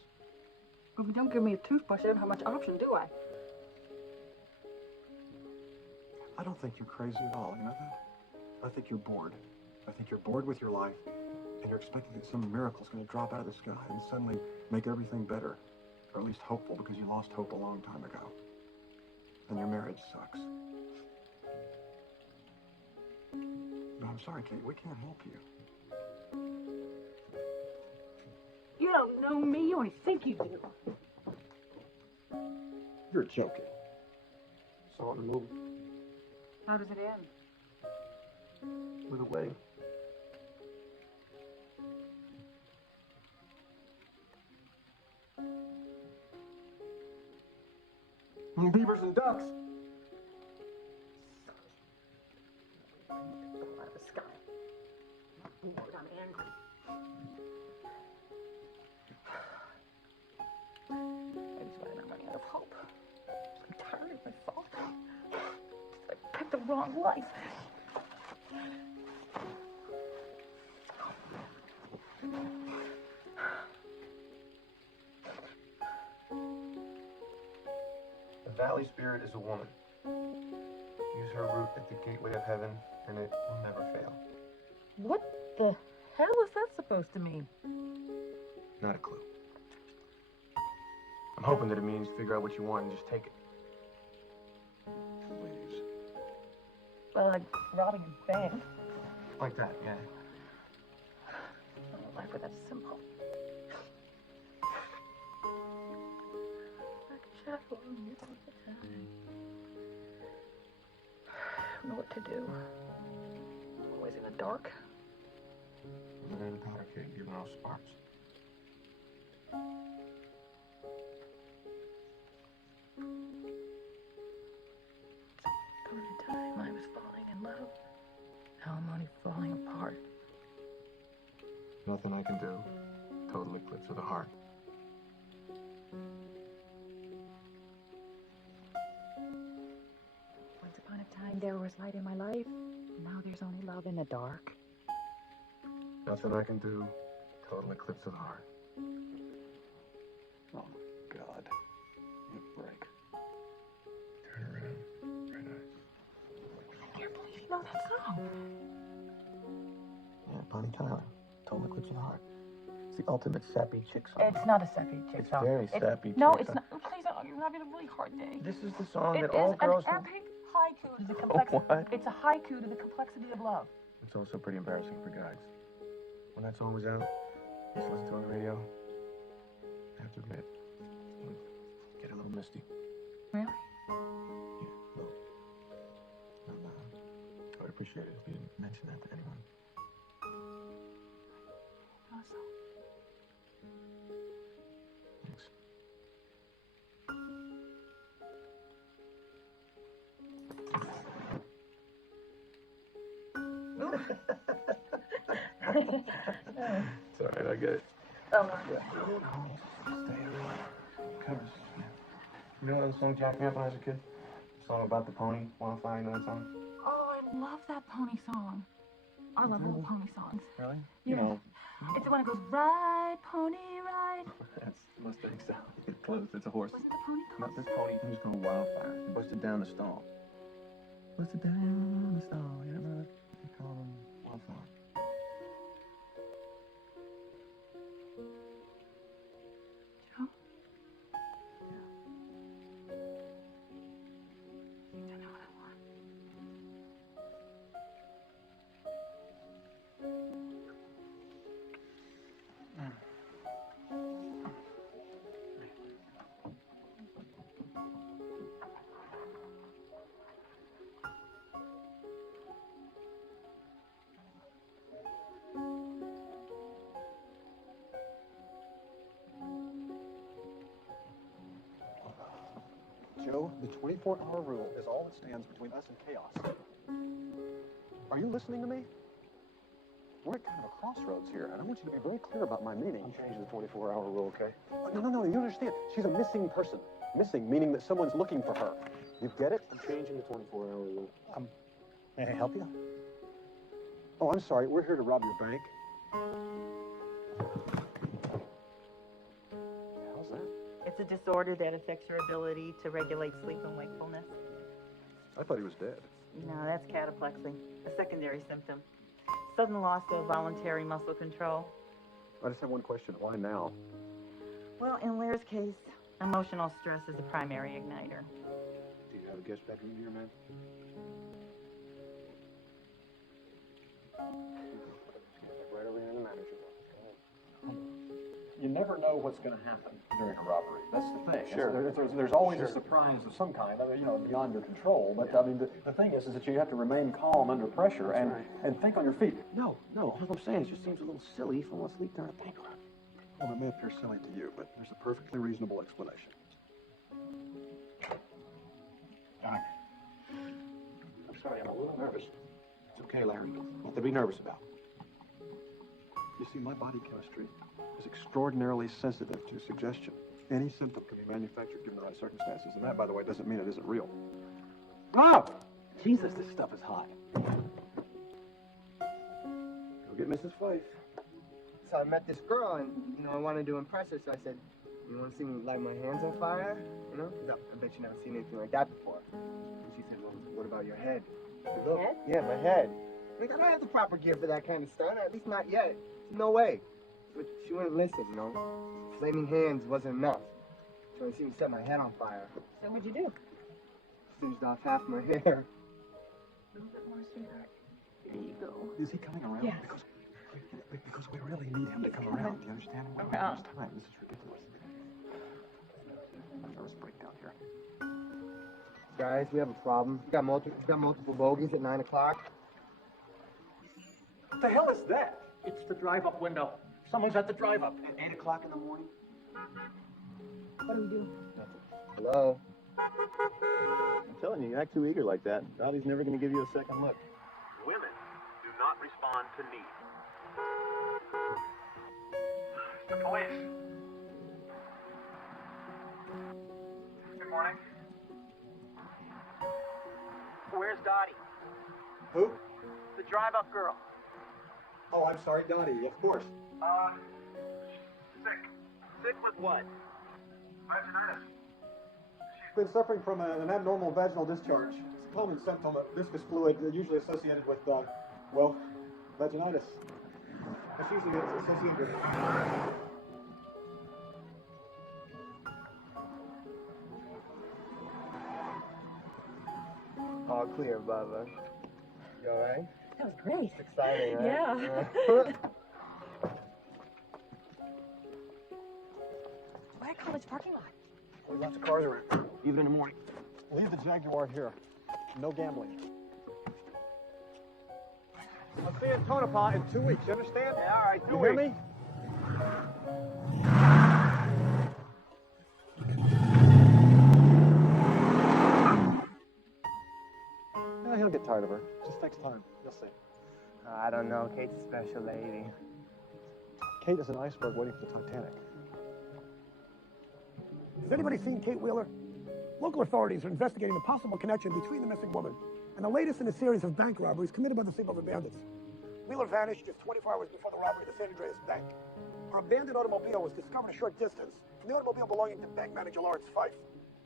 If you don't give me a toothbrush, I don't have much option, do I? I don't think you're crazy at all, you know that? I think you're bored. I think you're bored with your life, and you're expecting that some miracle's going to drop out of the sky and suddenly make everything better, or at least hopeful, because you lost hope a long time ago. And your marriage sucks. No, I'm sorry, Kate, we can't help you. You don't know me, you only think you do. You're joking. Saw it in the movie. How does it end? With a wedding. And beavers and ducks. Fall out of the sky. I'm bored, I'm angry. Maybe it's why I'm running out of hope. I'm tired of myself. I picked the wrong life. The Valley Spirit is a woman. Use her root at the gateway of heaven, and it will never fail. What the hell is that supposed to mean? Not a clue. I'm hoping that it means figure out what you want and just take it. Please. Well, like robbing a bank. Like that, yeah. Oh, life was that simple. Like a shadow on you all the time. I don't know what to do. I'm always in the dark. Put it in the powder keg, give it all sparks. Every time I was falling in love, now I'm only falling apart. Nothing I can do. Total eclipse of the heart. Once upon a time, there was light in my life. Now there's only love in the dark. Nothing I can do. Total eclipse of the heart. Oh, God. You break. Turn around. Very nice. I can't believe you know that song. Yeah, Bonnie Tyler. Total eclipse of the heart. It's the ultimate sappy chick song. It's not a sappy chick It's song. very sappy No, chick it's song. not. Please, you're having a really hard day. This is the song It that is all an girls epic haiku to the complexity. What? It's a haiku to the complexity of love. It's also pretty embarrassing for guys. When that song was out, I used to listen to it on the radio. I have to admit, it would get a little misty. Really? Yeah, well, I would appreciate it if you didn't mention that to anyone. Awesome. Thanks. It's all right, I get it. Oh, no. Covers. You know that song jacked me up when I was a kid? The song about the pony, Wildfire, you know that song? Oh, I love that pony song. I love all pony songs. Really? Yeah. You know. It's the one that goes, ride, pony, ride. That's Mustang style. It's close, it's a horse. Wasn't the pony called? Not this pony, he's called Wildfire. He busted down the stall. Busted down the stall, you know that? They call him Wildfire. Joe? Yeah. I know what I want. Joe, the 24-hour rule is all that stands between us and chaos. Are you listening to me? We're at kind of a crossroads here, and I want you to be very clear about my meaning. I'm changing the 24-hour rule, okay? No, you understand. She's a missing person. Missing, meaning that someone's looking for her. You get it? I'm changing the 24-hour rule. May I help you? Oh, I'm sorry. We're here to rob your bank. It's a disorder that affects your ability to regulate sleep and wakefulness. I thought he was dead. No, that's cataplexy, a secondary symptom. Sudden loss of voluntary muscle control. I just have one question. Why now? Well, in Lair's case, emotional stress is the primary igniter. Do you have a guest bedroom here, man? Right over here in the manager's office. You never know what's going to happen during a robbery. That's the thing. Sure. There's always a surprise of some kind, beyond your control. But, the thing is that you have to remain calm under pressure and think on your feet. No, all I'm saying is it just seems a little silly for one sleep during a bank robbery. Well, it may appear silly to you, but there's a perfectly reasonable explanation. Doc, I'm sorry, I'm a little nervous. It's okay, Larry. What to be nervous about? You see, my body chemistry is extraordinarily sensitive to suggestion. Any symptom can be manufactured given the right circumstances, and that, by the way, doesn't mean it isn't real. Oh! Jesus, this stuff is hot. Go get Mrs. Fife. So I met this girl, and, I wanted to impress her, so I said, you want to see me light my hands on fire? 'Cause I bet you never seen anything like that before. And she said, well, what about your head? I said, look, Head? Yeah, my head. I don't have the proper gear for that kind of stunt, at least not yet. No way. But she wouldn't listen, Flaming hands wasn't enough. She wanted to see me set my head on fire. So what'd you do? Singed off half my hair. A little bit more, sweetheart. There you go. Is he coming around? Yes. Because we really need him to come around. Do you understand? We don't have much time. This is ridiculous. I'm nervous breakdown here. Guys, we have a problem. We got multiple bogeys at 9 o'clock. What the hell is that? It's the drive-up window. Someone's at the drive-up. At 8 o'clock in the morning? What do we do? Hello? I'm telling you act too eager like that. Bobby's never going to give you a second look. Women do not respond to need. The police. Good morning. Where's Dottie? Who? The drive-up girl. Oh, I'm sorry, Dottie, of course. Sick. Sick with what? Vaginitis. She's been suffering from an abnormal vaginal discharge. It's a common symptom of viscous fluid, usually associated with, vaginitis. It's usually associated with... All clear, Bubba. You all right? That was great. Exciting, right? Yeah. Why a college parking lot? There's lots of cars around. Even in the morning. Leave the Jaguar here. No gambling. I'll see you in Tonopah in 2 weeks, you understand? Yeah, all right, You hear me? He'll get tired of her. Just takes time. You'll see. I don't know. Kate's a special lady. Kate is an iceberg waiting for the Titanic. Has anybody seen Kate Wheeler? Local authorities are investigating a possible connection between the missing woman and the latest in a series of bank robberies committed by the Sleepover Bandits. Wheeler vanished just 24 hours before the robbery of the San Andreas Bank. Her abandoned automobile was discovered a short distance from the automobile belonging to bank manager Lawrence Fife.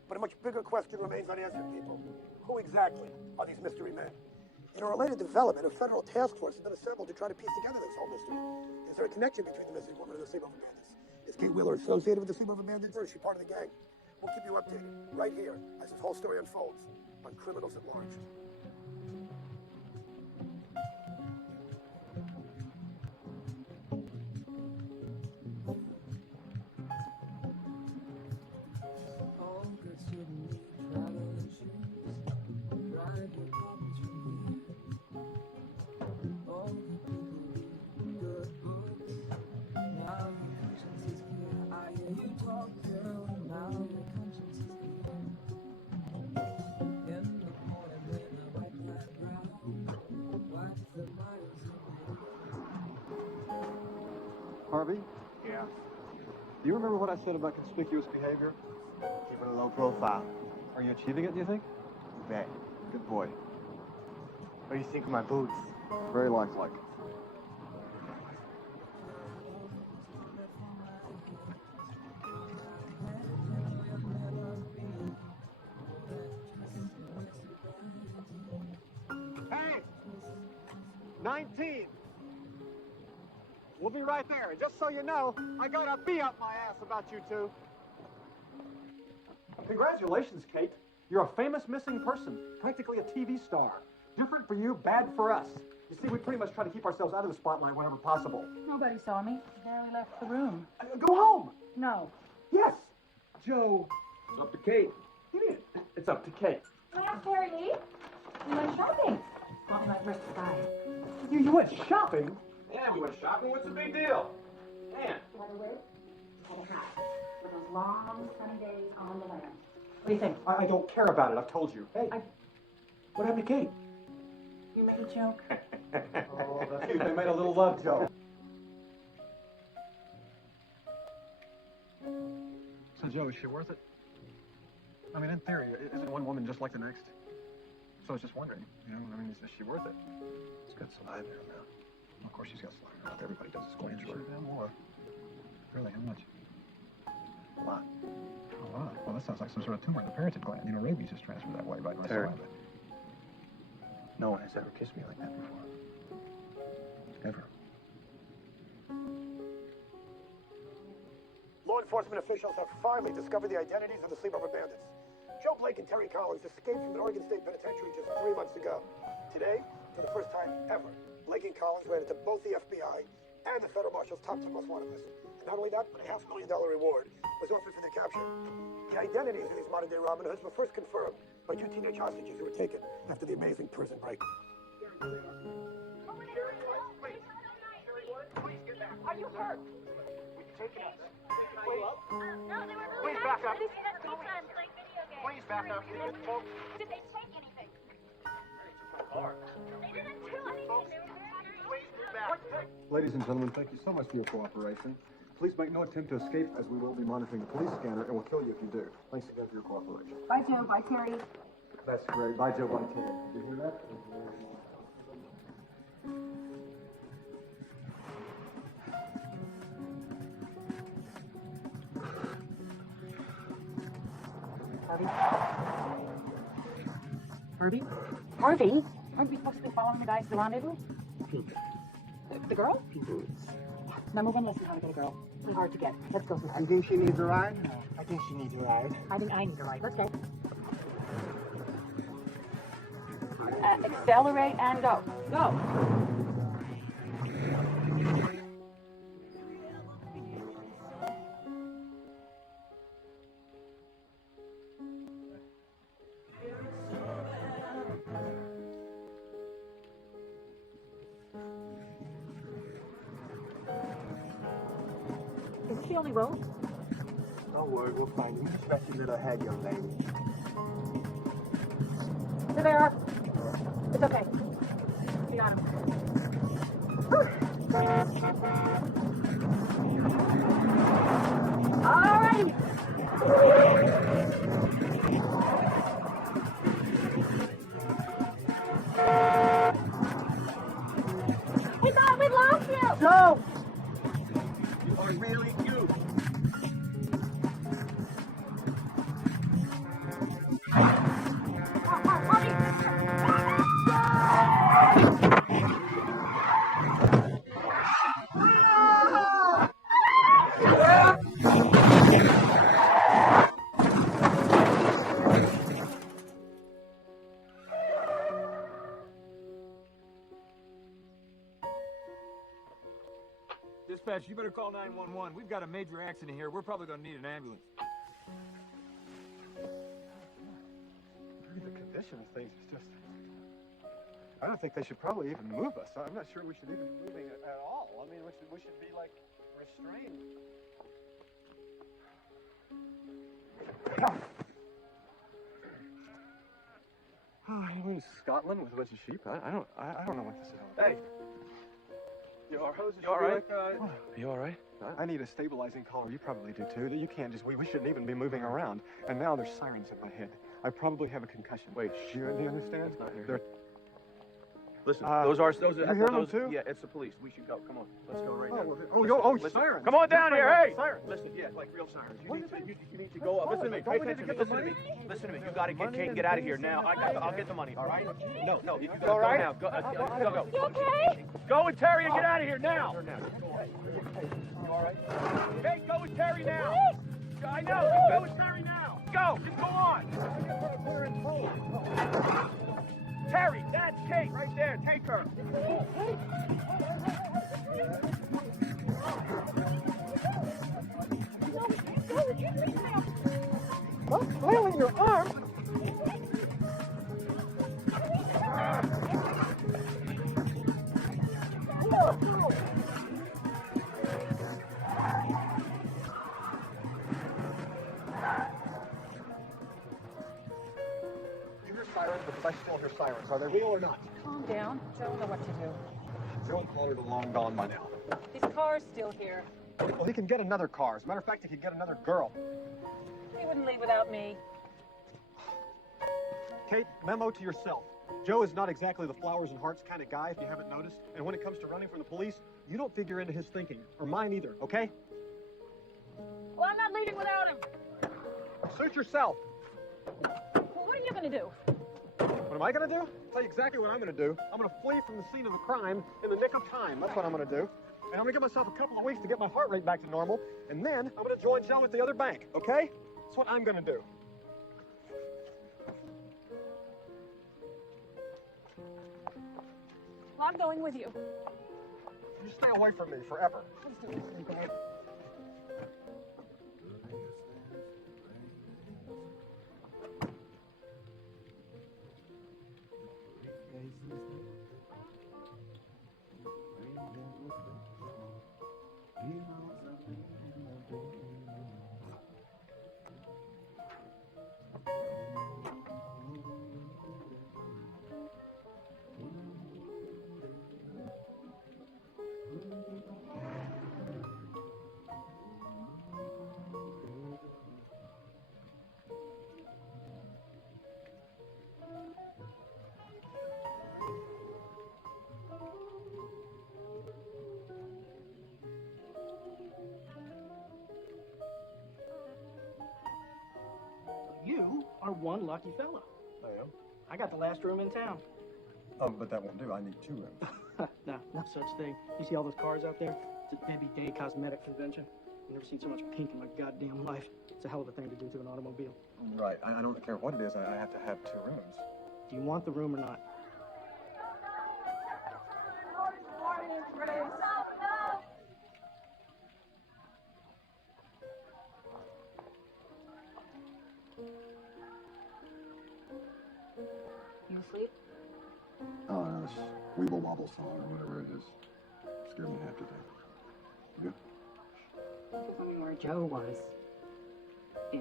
But a much bigger question remains unanswered, people. Who exactly are these mystery men? In a related development, a federal task force has been assembled to try to piece together this whole mystery. Is there a connection between the missing woman and the Sleepover Bandits? Is Kate Wheeler associated with the Sleepover Bandits, or is she part of the gang? We'll keep you updated right here as this whole story unfolds on Criminals at Large. Harvey, Yeah. do you remember what I said about conspicuous behavior? Keep it a low profile. Are you achieving it, do you think? You bet. Good boy. What do you think of my boots? Very lifelike. 19. We'll be right there. And just so you know, I got a bee up my ass about you two. Congratulations, Kate. You're a famous missing person, practically a TV star. Different for you, bad for us. You see, we pretty much try to keep ourselves out of the spotlight whenever possible. Nobody saw me. I barely left the room. Go home! No. Yes! Joe. It's up to Kate. Idiot. It's up to Kate. Last Terry Lee. We went shopping. Bought my first sky. You went shopping? Yeah, we went shopping. What's the big deal? Man. What a wig. Had a hat. For those long sunny days on the land. What do you think? I don't care about it, I've told you. Hey, what happened to Kate? You made a joke. Oh, that's cute. They made a little love joke. So, Joe, is she worth it? I mean, in theory, isn't one woman just like the next? So I was just wondering, is she worth it? She's got slide in her mouth. Of course she's got slime in her mouth. Everybody does this. More. Really, how much? A lot. A lot? Well, that sounds like some sort of tumor in the parotid gland. Rabies is transferred that way by Terry. saliva. No one has ever kissed me like that before. Ever. Law enforcement officials have finally discovered the identities of the sleepover bandits. Joe Blake and Terry Collins escaped from the Oregon State Penitentiary just 3 months ago. Today, for the first time ever, Blake and Collins ran into both the FBI and the federal marshal's top 10 most wanted list. And not only that, but a $500,000 reward was offered for their capture. The identities of these modern-day Robin Hoods were first confirmed by 2 teenage hostages who were taken after the amazing prison break. Are you hurt? No, they were Please back up. Did video games. Please back up. Did they take anything? They didn't do anything. Ladies and gentlemen, thank you so much for your cooperation. Please make no attempt to escape, as we will be monitoring the police scanner, and we'll kill you if you do. Thanks again for your cooperation. Bye, Joe. Bye, Terry. That's great. Bye, Joe. Bye, Terry. Did you hear that? Harvey? Harvey? Aren't we supposed to be following the guys to the rendezvous? The girl? Now move in, listen, how to get a girl. It's hard to get. Let's go. You think she needs a ride? I think she needs a ride. I think I need a ride. Let's go. Accelerate and go. Go. Is she only road? Don't worry, we'll find you. Rest your little head, young lady. There they are. It's okay. We got him. All right. We thought we lost you. No! You are really cute. Dispatch, you better call 911. We've got a major accident here. We're probably going to need an ambulance. Look at the condition of things. It's just... I don't think they should probably even move us. I'm not sure we should even be moving at all. I mean, we should be, like, restrained. Oh, in Scotland with a bunch of sheep? I don't know what this is all about. Hey. You all right? You all right? Are you all right? I need a stabilizing collar. You probably do too. You can't just, we shouldn't even be moving around. And now there's sirens in my head. I probably have a concussion. Wait, do you understand? It's not here. Listen, Uh, those are you hear them those. too? Yeah, it's the police. We should go. Come on, let's go right Oh, now. well, Listen, sirens. Come on down here, hey! Sirens. Listen, yeah, like real sirens. You What need is to, it? you need to go up. Listen to me. Pay attention to me. Listen to me. Listen to me. You gotta get Kate and get out of here now. I'll get the money. All right? No, you gotta go now. Go. You okay? Go with Terry and get out of here now. All right. Kate, go with Terry now. I know. Go with Terry now. Go. Just go on. Terry, that's Kate right there. Take her. Well, flailing your arms. You hear sirens, because I still hear sirens. Are they real or not? Calm down. Joe will know what to do. Joe and Pollard are long gone by now. His car's still here. Well, he can get another car. As a matter of fact, he could get another girl. He wouldn't leave without me. Kate, memo to yourself. Joe is not exactly the flowers and hearts kind of guy, if you haven't noticed. And when it comes to running from the police, you don't figure into his thinking, or mine either, okay? Well, I'm not leaving without him. Suit yourself. Well, what are you going to do? What am I going to do? I'll tell you exactly what I'm going to do. I'm going to flee from the scene of the crime in the nick of time. That's what I'm going to do. And I'm going to give myself a couple of weeks to get my heart rate back to normal. And then I'm going to join Joe at the other bank, okay? That's what I'm going to do. Well, I'm going with you. You stay away from me forever. You are one lucky fella. I am. I got the last room in town. Oh, but that won't do. I need 2 rooms. No such thing. You see all those cars out there? It's a Debbie Day cosmetic convention. I've never seen so much pink in my goddamn life. It's a hell of a thing to do to an automobile. Right. I don't care what it is. I have to have 2 rooms. Do you want the room or not? You asleep? Oh, no, this Weeble Wobble song or whatever it is. Scared me half to death. You good? Just wondering where Joe was. Is.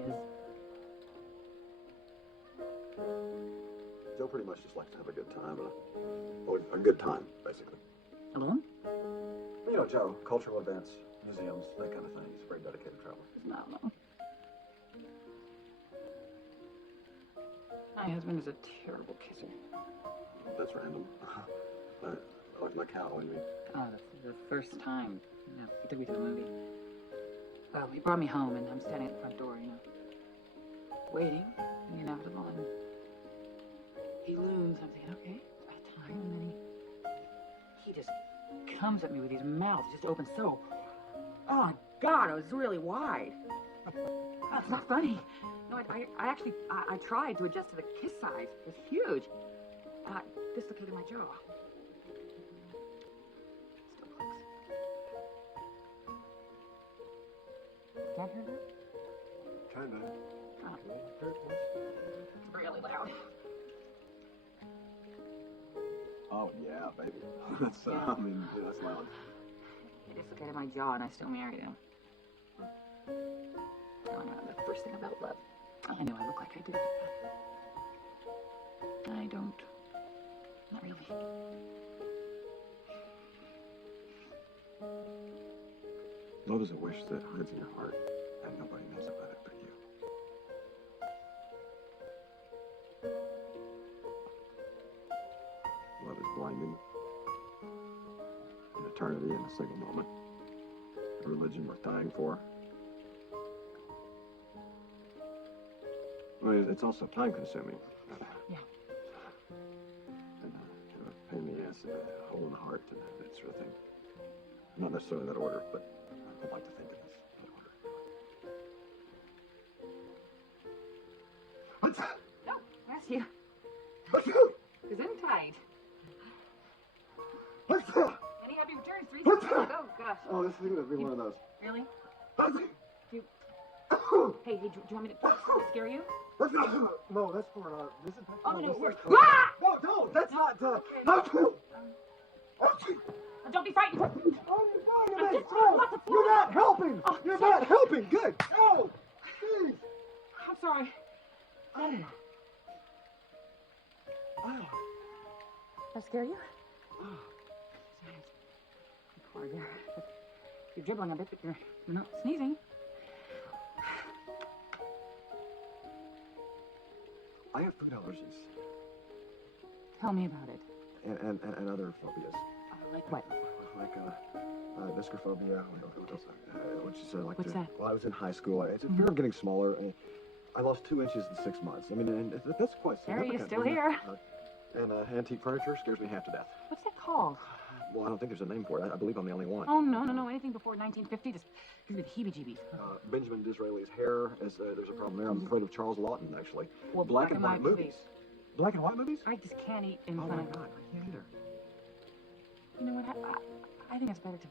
Joe pretty much just likes to have a good time. Well, a good time, basically. Alone? You know, Joe, cultural events, museums, that kind of thing. He's a very dedicated traveler. He's not alone. My husband is a terrible kisser. That's random. Like how, what do you mean? Oh, that's the first time. You know, he took me to the movie. Well, he brought me home, and I'm standing at the front door, you know, waiting, the inevitable, and he looms. I'm thinking, okay, it's about time, and then he just comes at me with his mouth just open so. Oh God, it was really wide. That's not funny. No, I actually tried to adjust to the kiss size. It was huge. And I dislocated my jaw. Still hurts. Can't hear that? Kinda. Oh. It's really loud. Oh, yeah, baby. That's, I mean, yeah, that's loud. He dislocated my jaw, and I still married him. Telling him the first thing about love. I knew I looked like I did. I don't. Not really. Love is a wish that hides in your heart, and nobody knows about it but you. Love is blinding. An eternity in a single moment. A religion worth dying for. Well, it's also time consuming. Yeah. And kind of a pain in the ass and a hole in the heart and that sort of thing. Not necessarily in that order, but I'd like to think it is that order. No, bless you. Gesundheit. Any happy returns? 3 seconds. Oh, gosh. Oh, this is going to be one of those. Really? Hey, do you want me to scare you? No, that's for disinfectant. Oh, no, it works. Ah! No, don't. That's not. No. Don't be frightened. You're not helping. You're not helping. Good. Oh, jeez. I'm sorry. Oh. Did I scare you? You're dribbling a bit, but you're not sneezing. I have food allergies. Tell me about it. And other phobias. Like what? Like viscophobia, which is like... What's that? Well, I was in high school. It's a fear of getting smaller. I lost 2 inches in 6 months. I mean, and that's quite There he is, significant. still here. And antique furniture scares me half to death. What's that called? Well, I don't think there's a name for it. I believe I'm the only one. Oh, no. Anything before 1950 just gives me the heebie-jeebies. Benjamin Disraeli's hair, there's a problem there. I'm afraid of Charles Lawton, actually. Well, black and white movies. Black and white movies? I just can't eat in Oh, front my of... God. I can't either. You know what? I think it's better to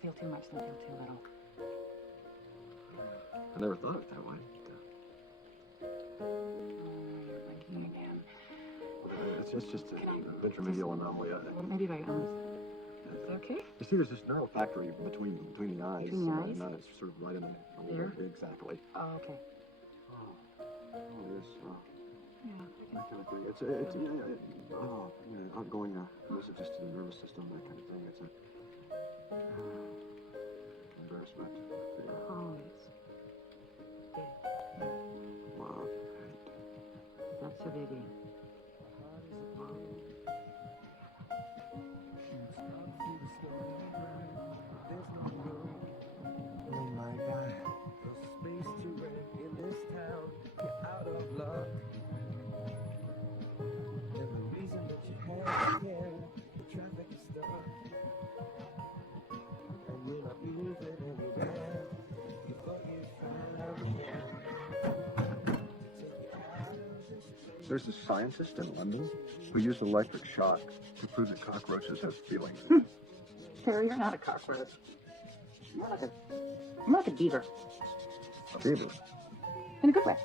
feel too much than feel too little. I never thought of it that way. It's just a ventromedial anomaly. Well, maybe if I... Is that okay? You see, there's this neural factory between the eyes. Between the eyes? And it's sort of right in the There? Exactly. Oh, okay. Oh, it is. Yeah. That kind of thing. It's outgoing message just to the nervous system, that kind of thing. It's a embarrassment. Oh, it's big. Wow. That's a biggie. Oh my God, there's space to rent in this town. You're out of luck. And the reason that you have here, the traffic is stuck. And you're not moving anywhere. You thought you found There's a scientist in London who used electric shock to prove that cockroaches have feelings. Harry, you're not a cockroach. You're like a beaver. A beaver? In a good way.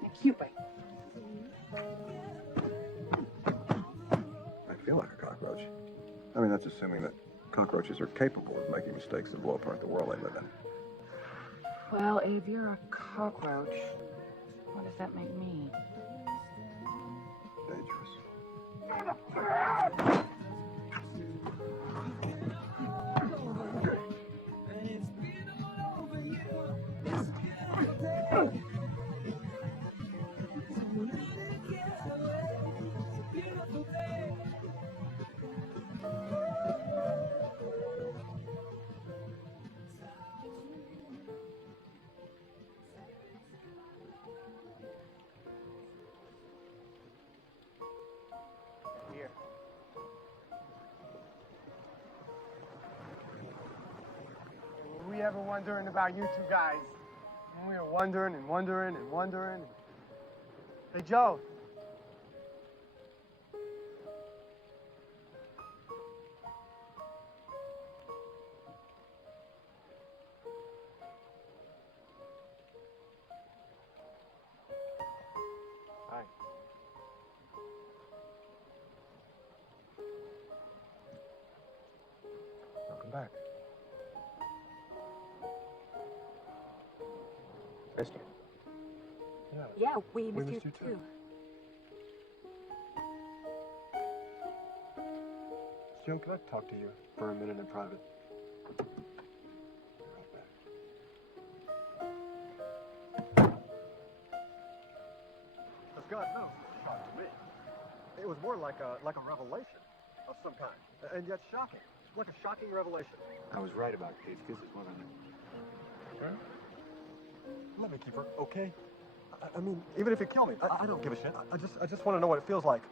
In a cute way. I feel like a cockroach. I mean, that's assuming that cockroaches are capable of making mistakes that blow apart the world they live in. Well, if you're a cockroach, what does that make me? Dangerous. Here. Were we ever wondering about you two guys? And we were wondering and wondering and wondering. Hey, Joe. Hi. Welcome back. Missed you. Yeah, we missed you too. Joe, can I talk to you for a minute in private? Let's go. No, talk to me. It was more like a revelation of some kind, and yet shocking. Like a shocking revelation. I was right about Kate's kisses, wasn't I? Let me keep her, okay? I mean, even if you kill me, I don't give a shit. I just want to know what it feels like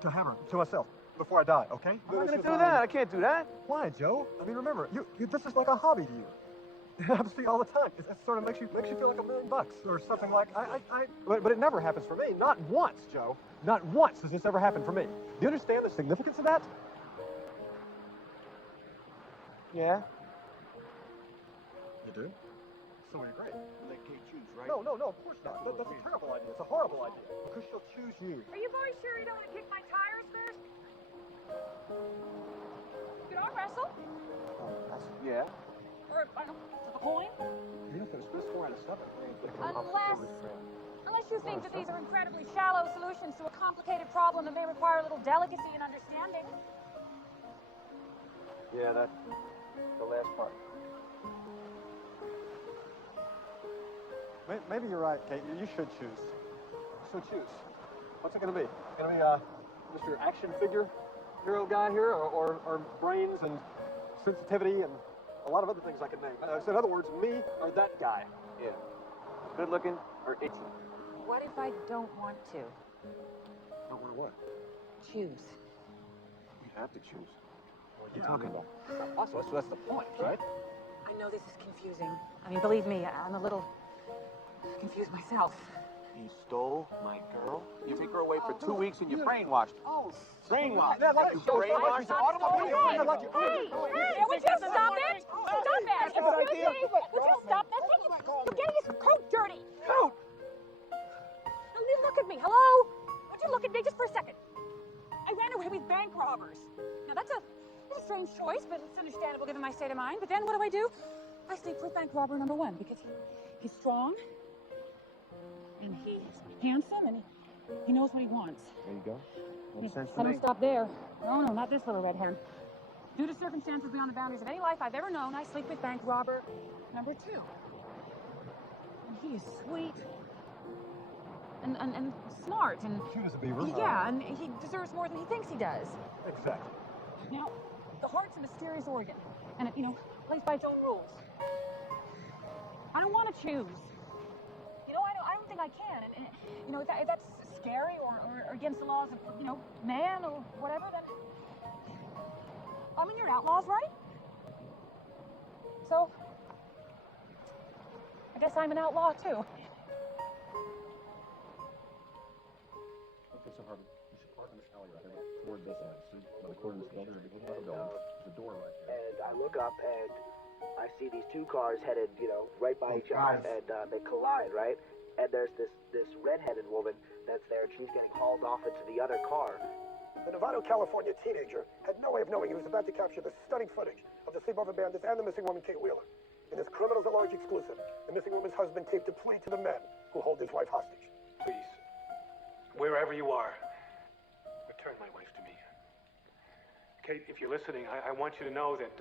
to have her to myself before I die, okay? I'm not gonna do that. I can't do that. Why, Joe? I mean, remember, you this is like a hobby to you. It happens to you all the time. It sort of makes you feel like $1 million or something like. But it never happens for me. Not once, Joe. Not once has this ever happened for me. Do you understand the significance of that? Yeah. You do? So you're great. Let Kate choose, right? No, of course not. That's a terrible idea. It's a horrible idea. Because she'll choose you. Are you boys sure you don't want to kick my tires first? You can arm wrestle? Yeah. Or, I don't know, flip a coin? You know, if it was 4 out of 7, Unless you think that these are incredibly shallow solutions to a complicated problem that may require a little delicacy and understanding. Yeah, that's the last part. Maybe you're right, Kate. You should choose. So choose. What's it going to be? Going to be Mr. Action Figure hero guy here, or brains and sensitivity and a lot of other things I could name. So in other words, me or that guy. Yeah. Good looking or itchy? What if I don't want to? Don't want to what? Choose. You have to choose. What are you talking about? Also, so that's the point, right? I know this is confusing. I mean, believe me, I'm a little confused myself. You stole my girl? You take her away for 2 weeks and you brainwashed her. Oh, brainwashed. You brainwashed her. Hey, would you stop it? Stop it! Excuse me! Would you stop this? You're getting his coat dirty! Coat! Now, look at me. Hello? Would you look at me just for a second? I ran away with bank robbers. Now, that's a strange choice, but it's understandable given my state of mind. But then what do? I sleep with bank robber number 1 because he's strong, and he's handsome, and he knows what he wants. There you go. Makes sense to I me. don't stop there. No, not this little redhead. Due to circumstances beyond the boundaries of any life I've ever known, I sleep with bank robber number 2. And he is sweet and smart and Cute as a beaver. yeah, and he deserves more than he thinks he does. Exactly. Now, the heart's a mysterious organ, and it, plays by its own rules. I don't want to choose. I don't think I can. And if that's scary or against the laws of, man or whatever, then you're outlaws, right? So, I guess I'm an outlaw too. Okay, so Harvey, you should park in this alley right here, toward this end. See, by the corner of this building, you look out the building, there's a door right there. And I look up and I see these 2 cars headed, right by each other, and they collide, right? And there's this redheaded woman that's there, and she's getting hauled off into the other car. The Nevada, California teenager had no way of knowing he was about to capture the stunning footage of the sleepover bandits and the missing woman, Kate Wheeler. In this Criminals at Large exclusive, the missing woman's husband taped a plea to the men who hold his wife hostage. Please, wherever you are, return my wife to me. Kate, if you're listening, I want you to know that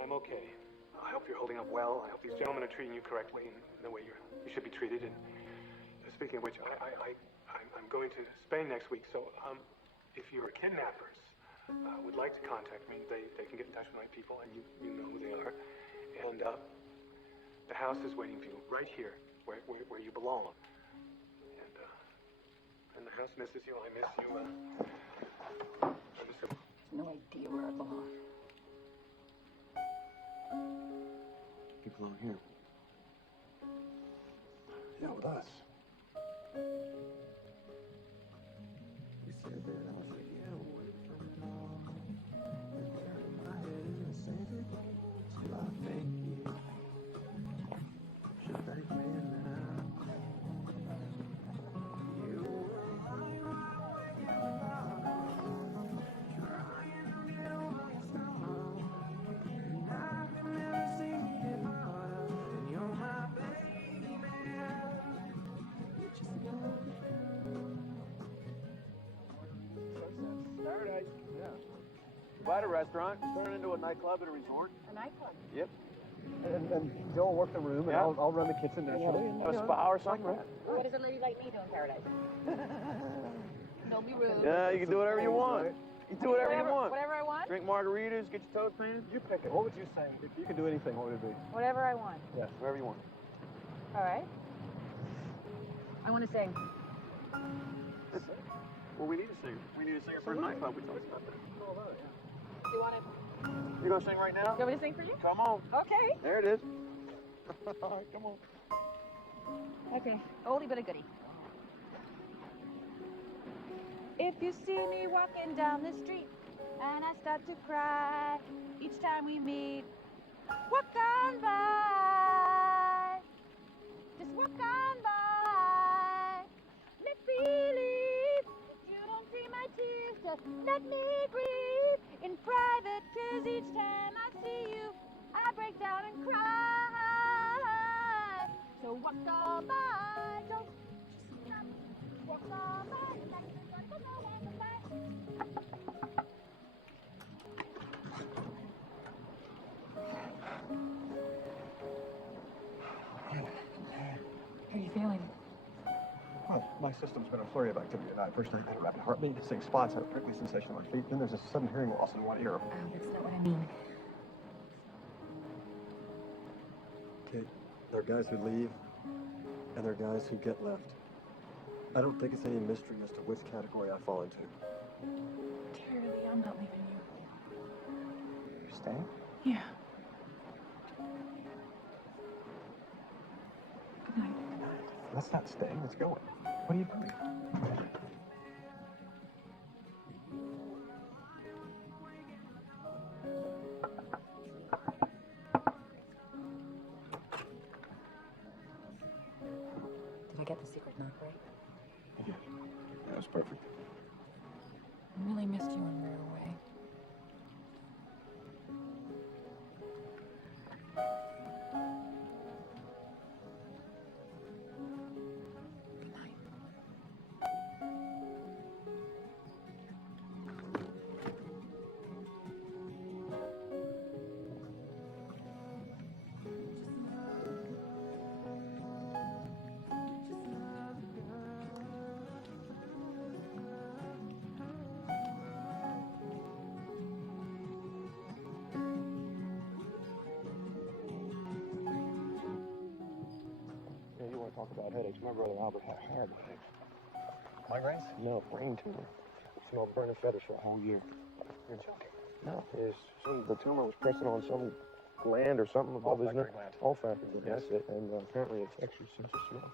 I'm okay. I hope you're holding up well. I hope these gentlemen are treating you correctly in the way you should be treated. And speaking of which, I'm going to Spain next week, so if your kidnappers would like to contact me, they can get in touch with my people, and you know who they are. And the house is waiting for you right here, where you belong. And the house misses you. I miss you. No idea where I belong. You belong here. Yeah, with us. You said that I was like, yeah, away from home. And there in my head in the same till I thank you. Should thank me now. You were my trying to get away somehow. And I can never see it harder. And you're my baby. You just Paradise. Yeah. Quite a restaurant. Turn into a nightclub at a resort. A nightclub? Yep. And Joe will work the room, and Yeah. I'll run the kitchen naturally. A spa or something, right? What does a lady like me do in paradise? Don't be rude. Yeah, you can do whatever you want. You can do whatever you want. Whatever I want? Drink margaritas, get your toes clean. You pick it. What would you say? If you could do anything, what would it be? Whatever I want. Yes. Whatever you want. All right. I want to sing. Well, we need to sing. We need to sing for a nightclub. We talked about that. You want it? You gonna sing right now? You want me to sing for you? Come on. Okay. There it is. All right, come on. Okay. Oldie but a goodie. If you see me walking down the street and I start to cry each time we meet, walk on by. Just walk on by. Make believe you don't see my tears. Just let me grieve in private. 'Cause each time I see you, I break down and cry. So walk on by. Don't just stop. Walk on by. How are you feeling? Well, my system's been a flurry of activity tonight. First, I had a rapid heartbeat, seeing spots, had a prickly sensation on my feet. Then there's a sudden hearing loss in one ear. Oh, that's not what I mean. Kate, there are guys who leave, and there are guys who get left. I don't think it's any mystery as to which category I fall into. Terry, I'm not leaving you. You're staying? Yeah. That's not staying, it's going. What are you doing? Did I get the secret knock right? Yeah, that was perfect. I really missed you when we were away. Yeah, you want to talk about headaches. My brother Albert had hard headaches. Migraines? No, brain tumor. Smelled burning feathers for a whole year. You're joking? No. The tumor was pressing on some gland or something above his nerve. Olfactory gland. That's it. And apparently it's extra sense of smell.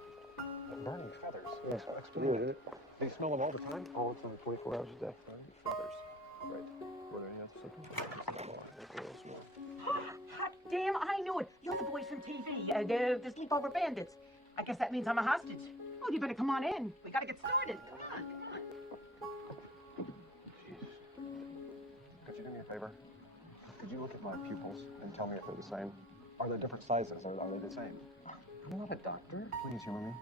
Burning feathers. Yeah, so explain it. They smell them all the time? All the time, 24 hours a day. Burning feathers. Right. Were there any other symptoms? Hot damn, I knew it. You're the boys from TV, the sleepover bandits. I guess that means I'm a hostage. Well, you better come on in. We gotta get started. Come on, come on. Could you do me a favor? Could you look at my pupils and tell me if they're the same? Are they different sizes? Are they the same? I'm not a doctor. Please humor me.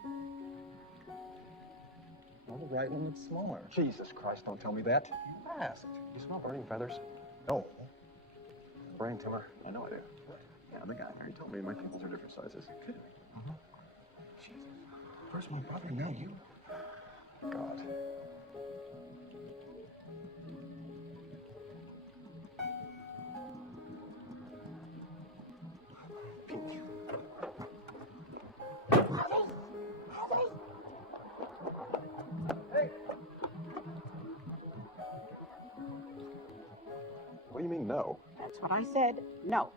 Well, the right one looks smaller. Jesus Christ, don't tell me that. You asked. You smell burning feathers? No. Brain tumor. I know I do. Yeah, the guy there, he told me my pupils are different sizes. Kidding me? Jesus. First my brother, now you. God. What do you mean, no? That's what I said. No.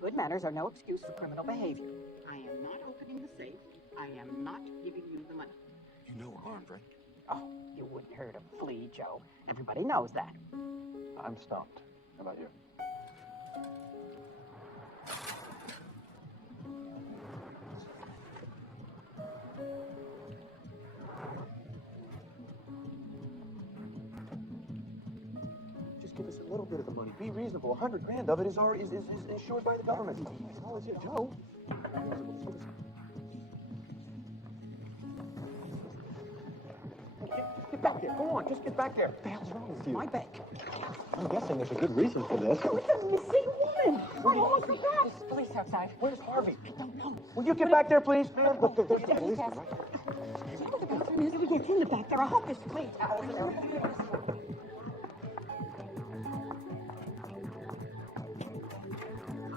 Good manners are no excuse for criminal behavior. I am not opening the safe. I am not giving you the money. You know we're armed, right? Oh, you wouldn't hurt a flea, Joe. Everybody knows that. I'm stumped. How about you? Just give us a little bit of the money. Be reasonable. 100 grand of it is already is insured by the government. Oh, is it, Joe? Get back there. Go on. Just get back there. What the hell's wrong with you? My back. I'm guessing there's a good reason for this. Oh, it's a missing woman. Oh, almost got that. There's police outside. Where's Harvey? I don't know. Will you get back there, please? Look, there's the police. Yes. Here we go, in the back there. I hope there's clean towels there.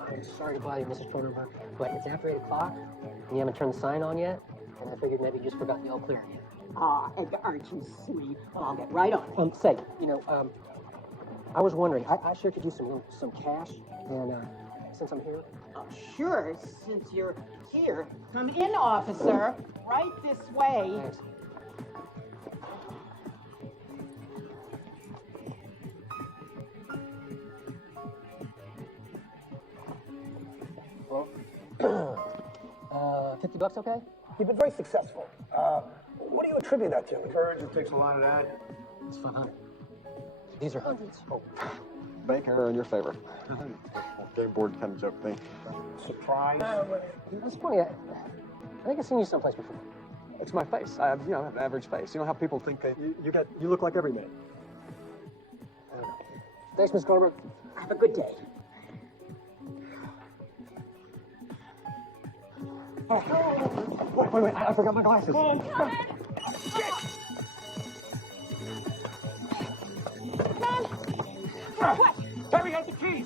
I'm sorry to bother you, Mrs. Cronenberg, but it's after 8 o'clock, and you haven't turned the sign on yet, and I figured maybe you just forgot the all clear yet. Edgar, aren't you sweet? Well, I'll get right on it. Say, I was wondering, I sure could use some cash, and since I'm here. Sure, since you're here. Come in, officer. Right this way. Thanks. $50 okay? You've been very successful. What do you attribute that to? Courage, it takes a lot of that. It's 500. These are hundreds. Oh, bank error in your favor. Game board kind of joke thing. Surprise. It's funny. I think I've seen you someplace before. It's my face. I have, an average face. You know how people think they you look like every man. Thanks, Miss Cronenberg. Have a good day. Wait, I forgot my glasses. What? Terry has the keys.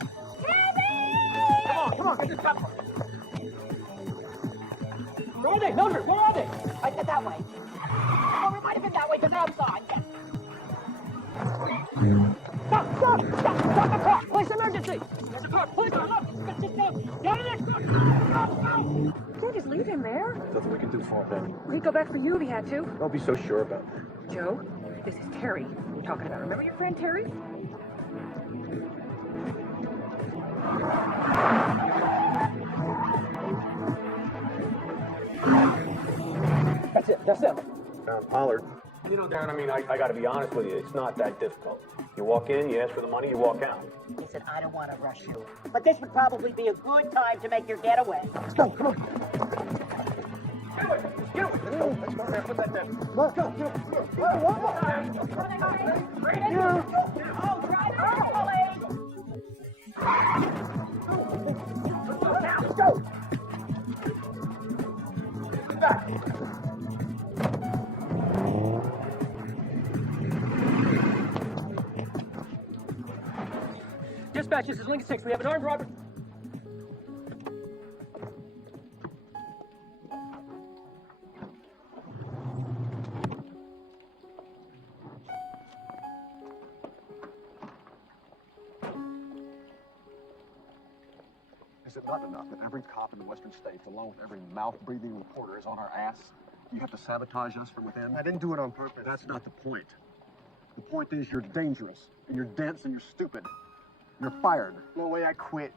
Come on, get this gun. Where are they? Mildred, where are they? I said that way. Oh, it might have been that way because outside. Yes. Stop the car! Police emergency! There's a car! Police are look! Just go! Get in there! Go! Can't just leave him there. Nothing we can do for him. He'd go back for you if he had to. Don't be so sure about that. Joe, this is Terry we're talking about. Remember your friend Terry? That's it. Pollard. You know, Darren, I got to be honest with you. It's not that difficult. You walk in, you ask for the money, you walk out. Listen, I don't want to rush you, but this would probably be a good time to make your getaway. Let's go, come on. Get away. Let's go there. Put that there. Let's go. Let's go. Back. Dispatch, this is Lincoln 6. We have an armed robber. Is it not enough that every cop in the western states, along with every mouth-breathing reporter, is on our ass? You have to sabotage us from within? I didn't do it on purpose. That's not the point. The point is you're dangerous, and you're dense, and you're stupid. You're fired. No way, I quit.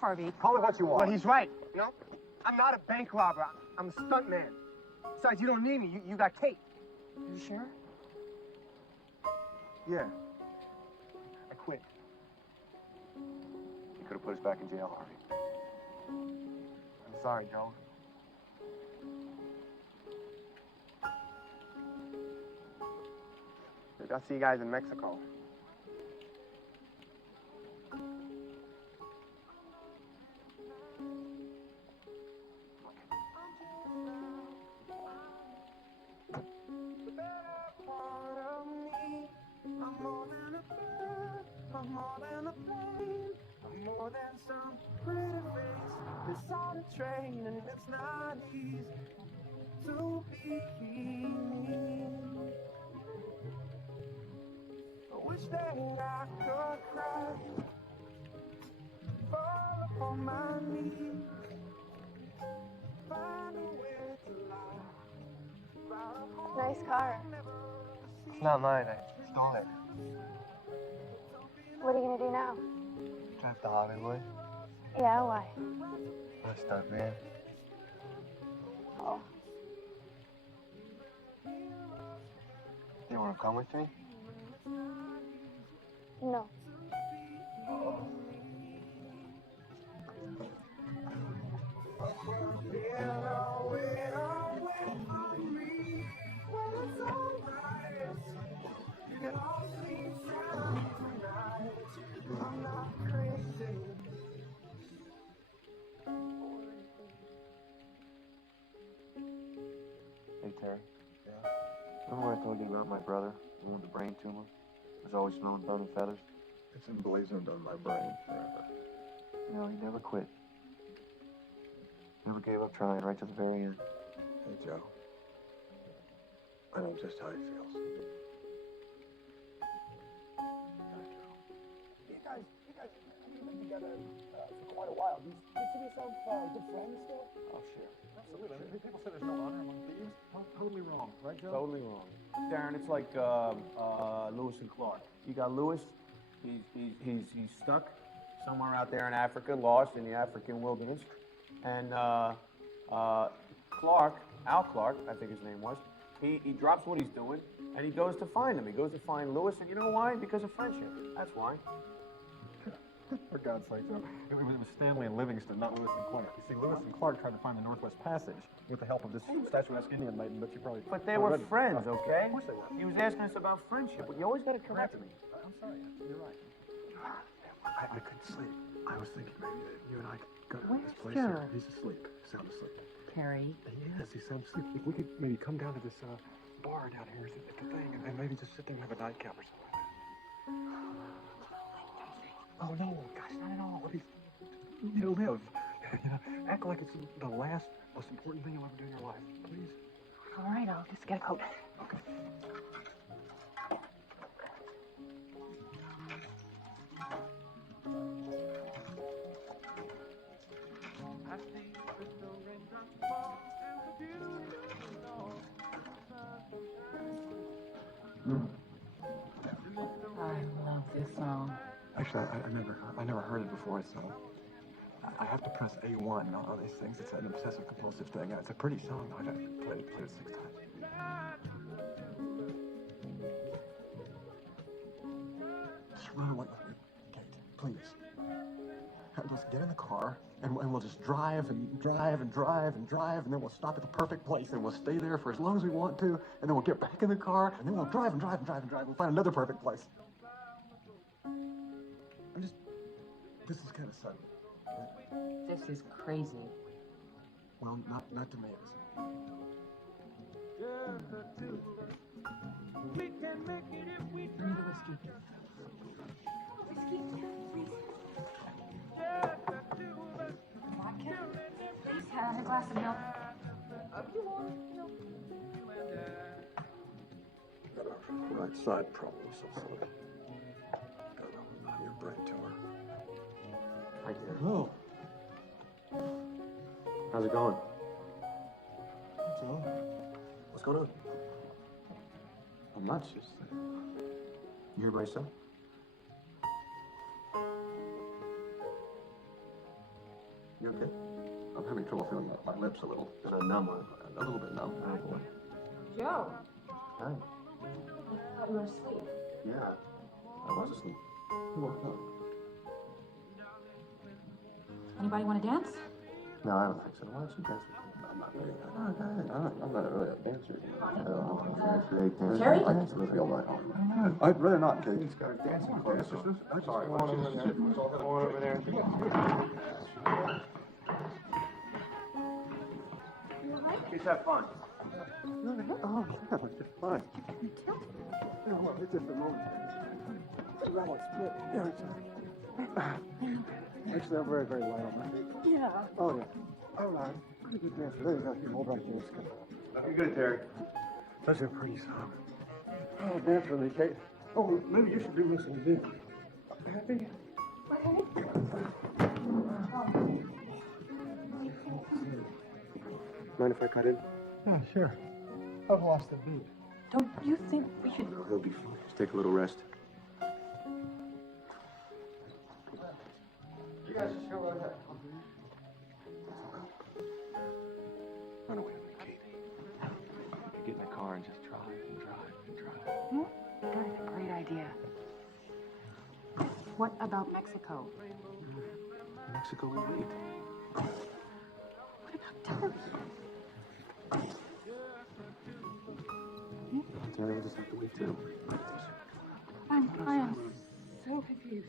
Harvey. Call it what you want. Well, he's right. You know, I'm not a bank robber. I'm a stunt man. Besides, you don't need me. You got Kate. You sure? Yeah. I quit. You could have put us back in jail, Harvey. I'm sorry, Joe. Maybe I'll see you guys in Mexico. I'm more than a plane. I'm more than some pretty face. It's on a train and it's not easy to be me. I wish that I could cry, fall upon my knees, find a way to lie. Nice car. It's not mine. I stole it. What are you gonna do now? Drive to Hollywood. Yeah, why? I'm a stunt man. Oh. You want to come with me? No. Hey, Terry. Yeah? about my brother, the one with the brain tumor? Was always smelling bone and feathers? It's emblazoned on my brain forever. No, he never quit. Never gave up trying right to the very end. Hey, Joe. I know just how he feels. You guys have been together for quite a while. Do you consider yourself good friends still? Oh, sure. Absolutely. People say there's no honor among thieves. Totally wrong, right, Joe? Totally wrong. Darren, it's like Lewis and Clark. You got Lewis, he's stuck somewhere out there in Africa, lost in the African wilderness. And Clark, Al Clark, I think his name was, he drops what he's doing and he goes to find him. He goes to find Lewis, and you know why? Because of friendship. That's why. For God's sake, Joe. It was Stanley and Livingston, not Lewis and Clark. You see, Lewis and Clark tried to find the Northwest Passage with the help of this statuesque Indian maiden that you probably... But they were already- friends, okay? Of course they were. He was asking us about friendship, but you always got to correct me. I'm sorry, you're right. I couldn't sleep. I was thinking maybe that you and I could go to this place. Joe? He's asleep, sound asleep. Carrie. Yes, he's sound asleep. If we could maybe come down to this bar down here at the thing and maybe just sit there and have a nightcap or something like that. Oh, no, gosh, not at all. Please, you live. You know, act like it's the last, most important thing you'll ever do in your life. Please. All right, I'll just get a coat. Okay. I love this song. Actually, I never heard it before, so I have to press A1 on these things. It's an obsessive compulsive thing. It's a pretty song. I've played it 6 times. Just run away with me, Kate, please. Let's get in the car, and we'll just drive and drive and drive and drive, and then we'll stop at the perfect place, and we'll stay there for as long as we want to, and then we'll get back in the car, and then we'll drive and drive and drive and drive. We'll find another perfect place. This is kind of sudden. This is crazy. Well, not to me. We can make it if we Bring me the whiskey. Vodka? Please have a glass of milk. Got a right side problem, so sorry. Got your brain tumor. Hi, dear. Oh. How's it going? So, what's going on? I'm not just... You here by yourself? You okay? I'm having trouble feeling my lips a little numb, a little bit numb. Oh, boy. Joe, Hi. I thought you were asleep. Yeah. I was asleep. You woke up. Anybody want to dance? No, I don't think so. Why don't you dance with me? I'm not really. I'm not really a dancer. Jerry? I dance with you all night. I'd rather not, Kate. He's got a dancing class. I'm sorry. Go on over there. Go on over there. Let's have fun. Oh, yeah, it's just fine. You know what, it's just a moment. Rattle split. Yeah, actually, I'm very, very light on that. Yeah. Oh, yeah. All right. Pretty good dancer. There you go. You hold on to this. You're good, Terry. Such a pretty song. Oh, dance for me, Kate. Oh, maybe you should do this with me. Happy? Mind if I cut in? Yeah, sure. I've lost the beat. Don't you think we should... He'll be fine. Just take a little rest. You guys just go right ahead. Run away with me, Kate. You get in the car and just drive and drive and drive. That is a great idea. What about Mexico? Mexico will wait. What about Turkey? Terry will just have to wait too. I am so confused.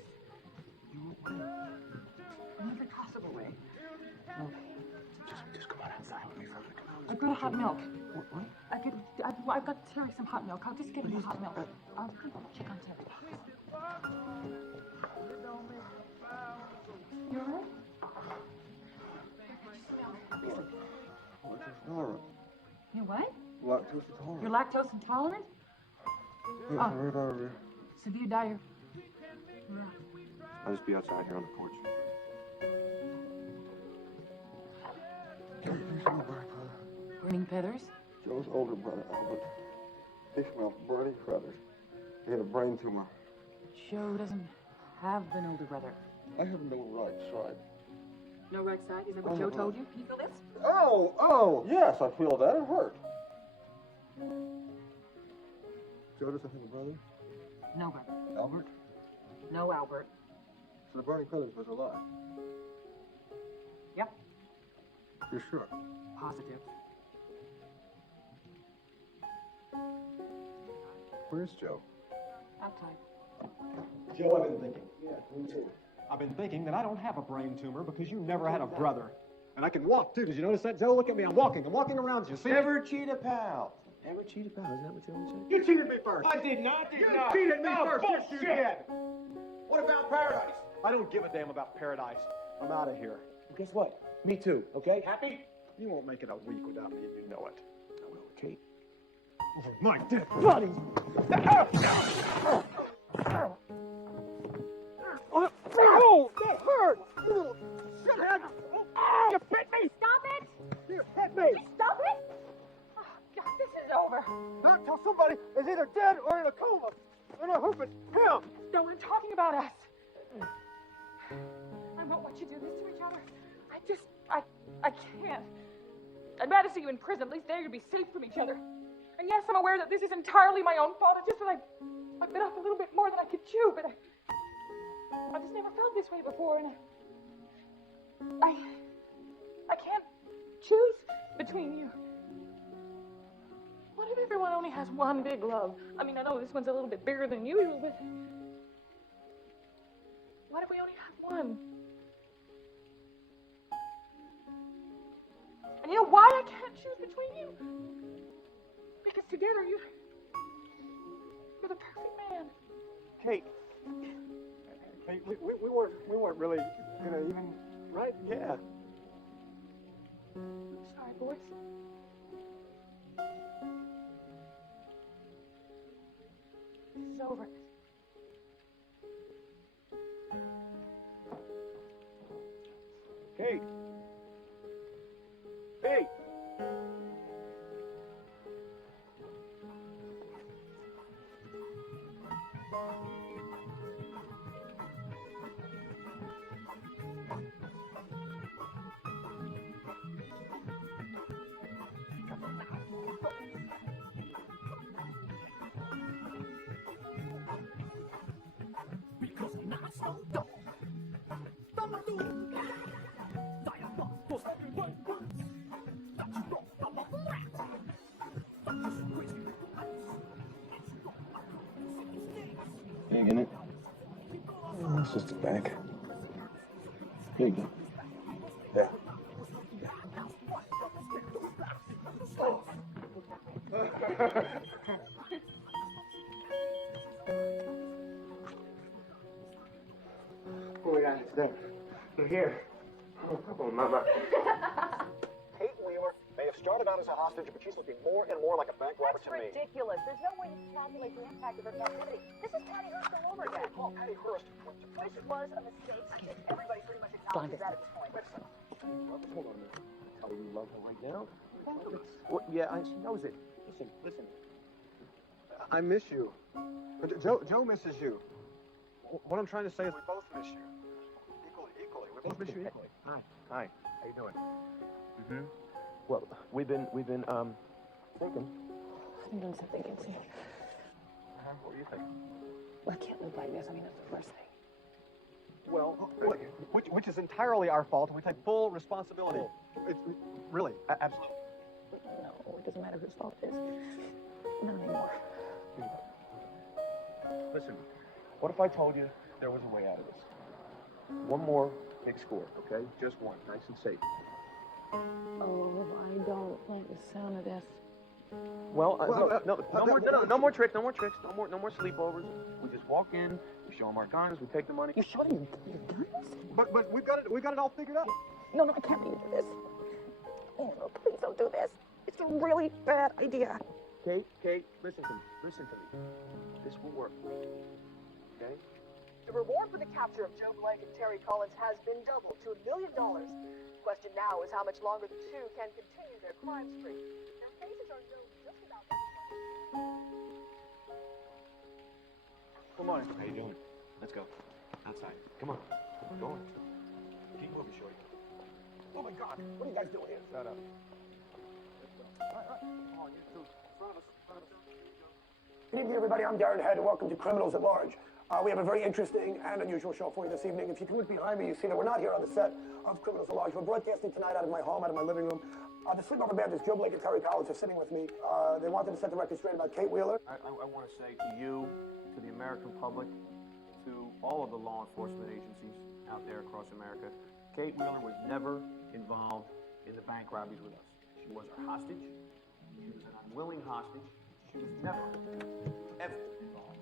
Another possible way. Okay. Just come on outside with me for a minute. I've got a hot milk. What? I I've got Terry some hot milk. I'll just get him the hot milk. I'll check on Terry. You all right? Intolerant. You what? Lactose intolerant. You're lactose intolerant? Yeah, severe diarrhea. Severe diarrhea. I'll just be outside here on the porch. Burning feathers? Joe's older brother, Albert. He smelled burning feathers. He had a brain tumor. Joe doesn't have an older brother. I have no right side. No right side? Is that what Joe told you? Can you feel this? Oh, yes, I feel that. It hurt. Joe doesn't have a brother? No brother. Albert? No Albert. So the burning feathers was a lie. Yep. You're sure? Positive. Where's Joe? Outside. Joe, I've been thinking. Yeah, me too. I've been thinking that I don't have a brain tumor because you never had a brother. And I can walk, too. Did you notice that, Joe? Look at me. I'm walking around you. See? Never cheat a pal. Never cheat a pal. Isn't that what you always say? You cheated me first. I did not. You cheated me first. Yes, you Bullshit. did. What about paradise? I don't give a damn about paradise. I'm out of here. Well, guess what? Me too. Okay? Happy? You won't make it a week without me, and you know it. I will, Kate. Oh, my dead buddy. Oh, that hurt! You shithead! You bit me! Stop it! You hit me! Stop it! Oh, God, this is over. Not until somebody is either dead or in a coma. And I hope it's him! No, we're talking about us. I won't let you do this to each other. I can't. I'd rather see you in prison. At least there you'd be safe from each other. And yes, I'm aware that this is entirely my own fault. It's just that I've bit off a little bit more than I could chew, but I just never felt this way before, and I can't choose between you. What if everyone only has one big love? I mean, I know this one's a little bit bigger than usual, but what if we only have one? And you know why I can't choose between you? Because together you're the perfect man. Kate. Kate, we weren't really gonna even, right? Yeah. Sorry, boys. This is over. Kate. Kate. Bank in it? Oh, it's just a bank. Here you go. There. Oh, yeah, it's them. They're here. Oh, Mama. Kate Wheeler may have started out as a hostage, but she's looking more and more like a bank robber to me. Ridiculous. There's no way to calculate the impact of her captivity. This is Patty Hearst all over again. Well, Patty Hearst. Which was a mistake. I think everybody pretty much acknowledges that at this point. Hold on a minute. Tell her you love her right now. Well, yeah, she knows it. Listen. I miss you. But Joe misses you. What I'm trying to say is we both miss you. Equally. We both miss you equally. Hi. How you doing? Mm-hmm. Well, we've been thinking. I'm doing some thinking, too. What do you think? I can't live like this. I mean, that's the first thing. Well, which is entirely our fault, and we take full responsibility. It's really, absolutely. No, it doesn't matter whose fault it is. Not anymore. Listen, what if I told you there was a way out of this? One more big score, okay? Just one, nice and safe. Oh, I don't like the sound of this. Well, no more tricks, no more sleepovers. We just walk in, we show them our guns, we take the money. You showed him your guns? But we've got it all figured out. No, I can't do this. Oh, no, please don't do this. It's a really bad idea. Kate, listen to me. This will work. Okay? The reward for the capture of Joe Blank and Terry Collins has been doubled to $1 million. Question now is how much longer the two can continue their crime spree. Their faces are known just about. Come on. How you doing? Let's go. Outside. Come on. Go on. Keep moving, shorty. Oh my God, what are you guys doing here? Shut up. Good evening, everybody. I'm Darren Head, and welcome to Criminals at Large. We have a very interesting and unusual show for you this evening. If you can look behind me, you see that we're not here on the set of Criminals at Large. We're broadcasting tonight out of my home, out of my living room. The sleepover bandits, Joe Blake and Terry Collins, are sitting with me. They wanted to set the record straight about Kate Wheeler. I want to say to you, to the American public, to all of the law enforcement agencies out there across America, Kate Wheeler was never involved in the bank robberies with us. She was our hostage. She was an unwilling hostage. She was never, ever involved.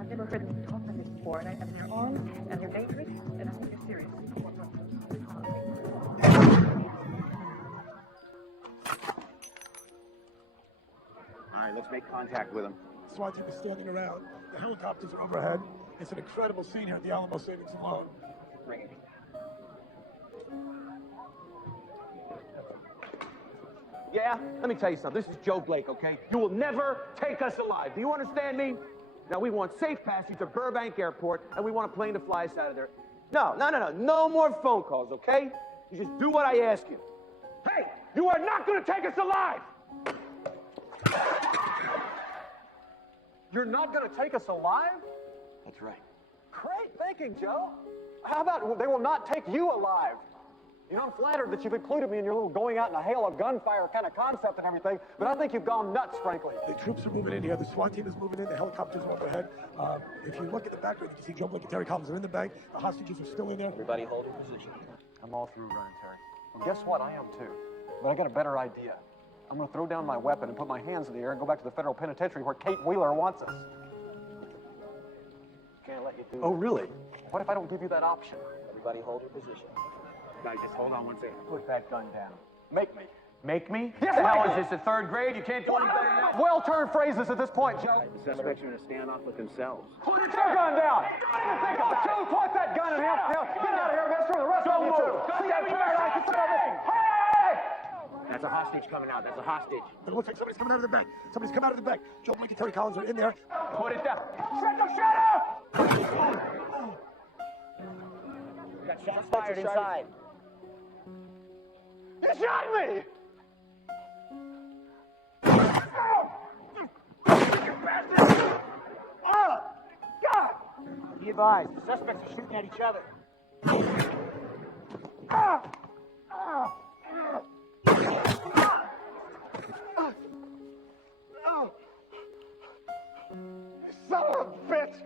I've never heard them talk like this before, and they're armed, and they're dangerous, and I think they're serious. All right, let's make contact with him. SWAT team is standing around. The helicopters are overhead. It's an incredible scene here at the Alamo Savings and Loan. Bring it. Yeah, let me tell you something. This is Joe Blake, okay? You will never take us alive. Do you understand me? Now, we want safe passage to Burbank Airport, and we want a plane to fly us out of there. No. No more phone calls, okay? You just do what I ask you. Hey, you are not going to take us alive! You're not going to take us alive? That's right. Great thinking, Joe. How about they will not take you alive? You know, I'm flattered that you've included me in your little going out in a hail of gunfire kind of concept and everything, but I think you've gone nuts, frankly. The troops are moving in here. The SWAT team is moving in. The helicopters are overhead. If you look at the background, you can see Joe Blake and Terry Collins are in the bank. The hostages are still in there. Everybody hold your position. I'm all through running, Terry. Well, guess what? I am too. But I got a better idea. I'm going to throw down my weapon and put my hands in the air and go back to the federal penitentiary where Kate Wheeler wants us. Can't let you do Oh, really? What if I don't give you that option? Everybody hold your position. Guys, just hold on one second. Put that gun down. Make me. Make me? Yes, the hell make is this, the third grade? You can't do any better than that? Well-turned phrases at this point, Joe. The suspects are going to stand off with themselves. Put your gun down! Joe, point that gun at him! Now, get out of here, mister! The rest of you, too! See that paradise? Hey! That's a hostage coming out. That's a hostage. It looks like somebody's coming out of the bank. Somebody's come out of the bank. Joe Blake and Terry Collins are in there. Put it down. Shut up! Got shots fired inside. You shot me! Oh! God! Be advised, the suspects are shooting at each other. Son of a bitch!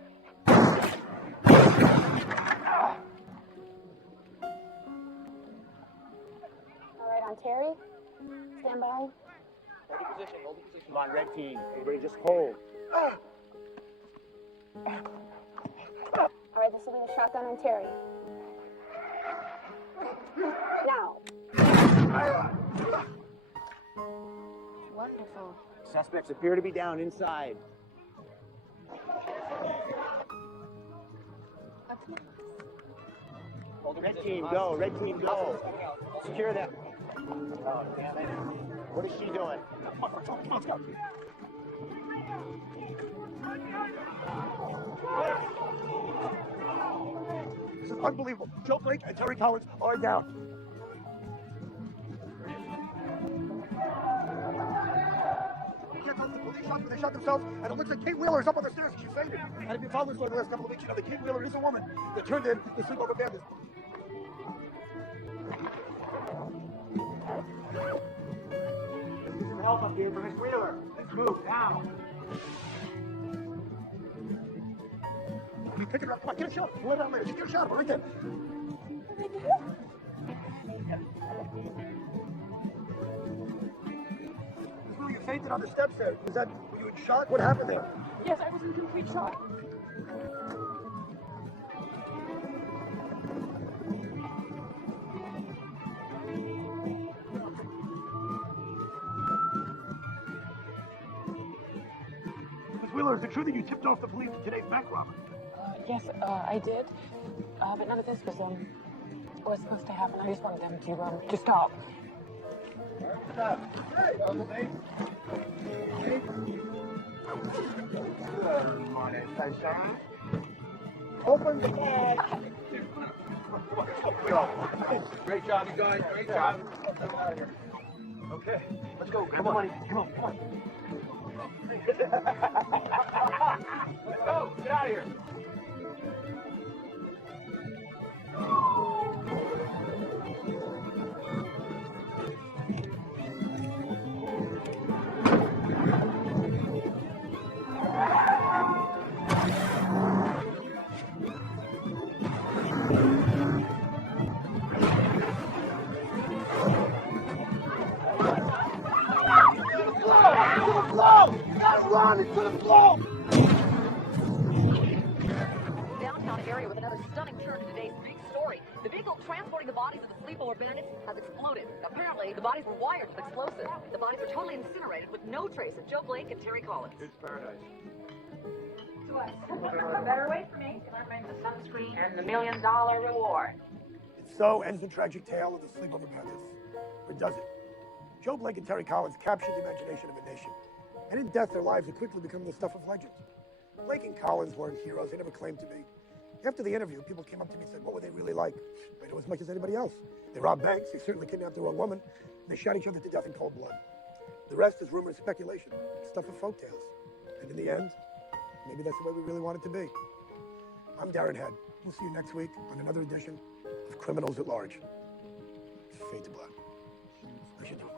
All right, on Terry. Stand by. Hold your position. Hold your position. Come on, red team. Everybody just hold. All right, this will be the shotgun on Terry. Now. Wonderful. Suspects appear to be down inside. Red team, go. Red team, go. Secure them. Oh, damn it. What is she doing? Let's go. This is unbelievable. Joe Blake and Terry Collins are down. The police shot, they shot themselves, and it looks like Kate Wheeler is up on the stairs and she's fainted. And if you follow this story the last couple of weeks, you know that Kate Wheeler is a woman that turned in the sleepover bandits. Need some help up here for Miss Wheeler. Let's move now. Pick it up. Come on, get a shot. We'll let it out later. Just get a shot of her right there. You fainted on the steps there. Were you in shock? What happened there? Yes, I was in complete shock. Miss Wheeler, is it true that you tipped off the police to today's bank robbery? Yes, I did. But none of this was supposed to happen. I just wanted them to stop. Good morning, sunshine. Open the bag. Great job, you guys. Great job. Okay, let's go. Grab the money. Come on, come on. Let's go. Get out of here. Downtown area with another stunning turn to today's big story. The vehicle transporting the bodies of the sleepover bandits has exploded. Apparently, the bodies were wired with explosives. The bodies were totally incinerated with no trace of Joe Blake and Terry Collins. It's paradise. What? Better wait for me. Can I bring the sunscreen and the $1 million reward? So ends the tragic tale of the sleepover bandits. Or does it? Joe Blake and Terry Collins captured the imagination of a nation. And in death, their lives would quickly become the stuff of legends. Blake and Collins weren't heroes. They never claimed to be. After the interview, people came up to me and said, what were they really like? They know as much as anybody else. They robbed banks. They certainly kidnapped the wrong woman. They shot each other to death in cold blood. The rest is rumor and speculation. Stuff of folktales. And in the end, maybe that's the way we really want it to be. I'm Darren Head. We'll see you next week on another edition of Criminals at Large. Fade to black. I should do.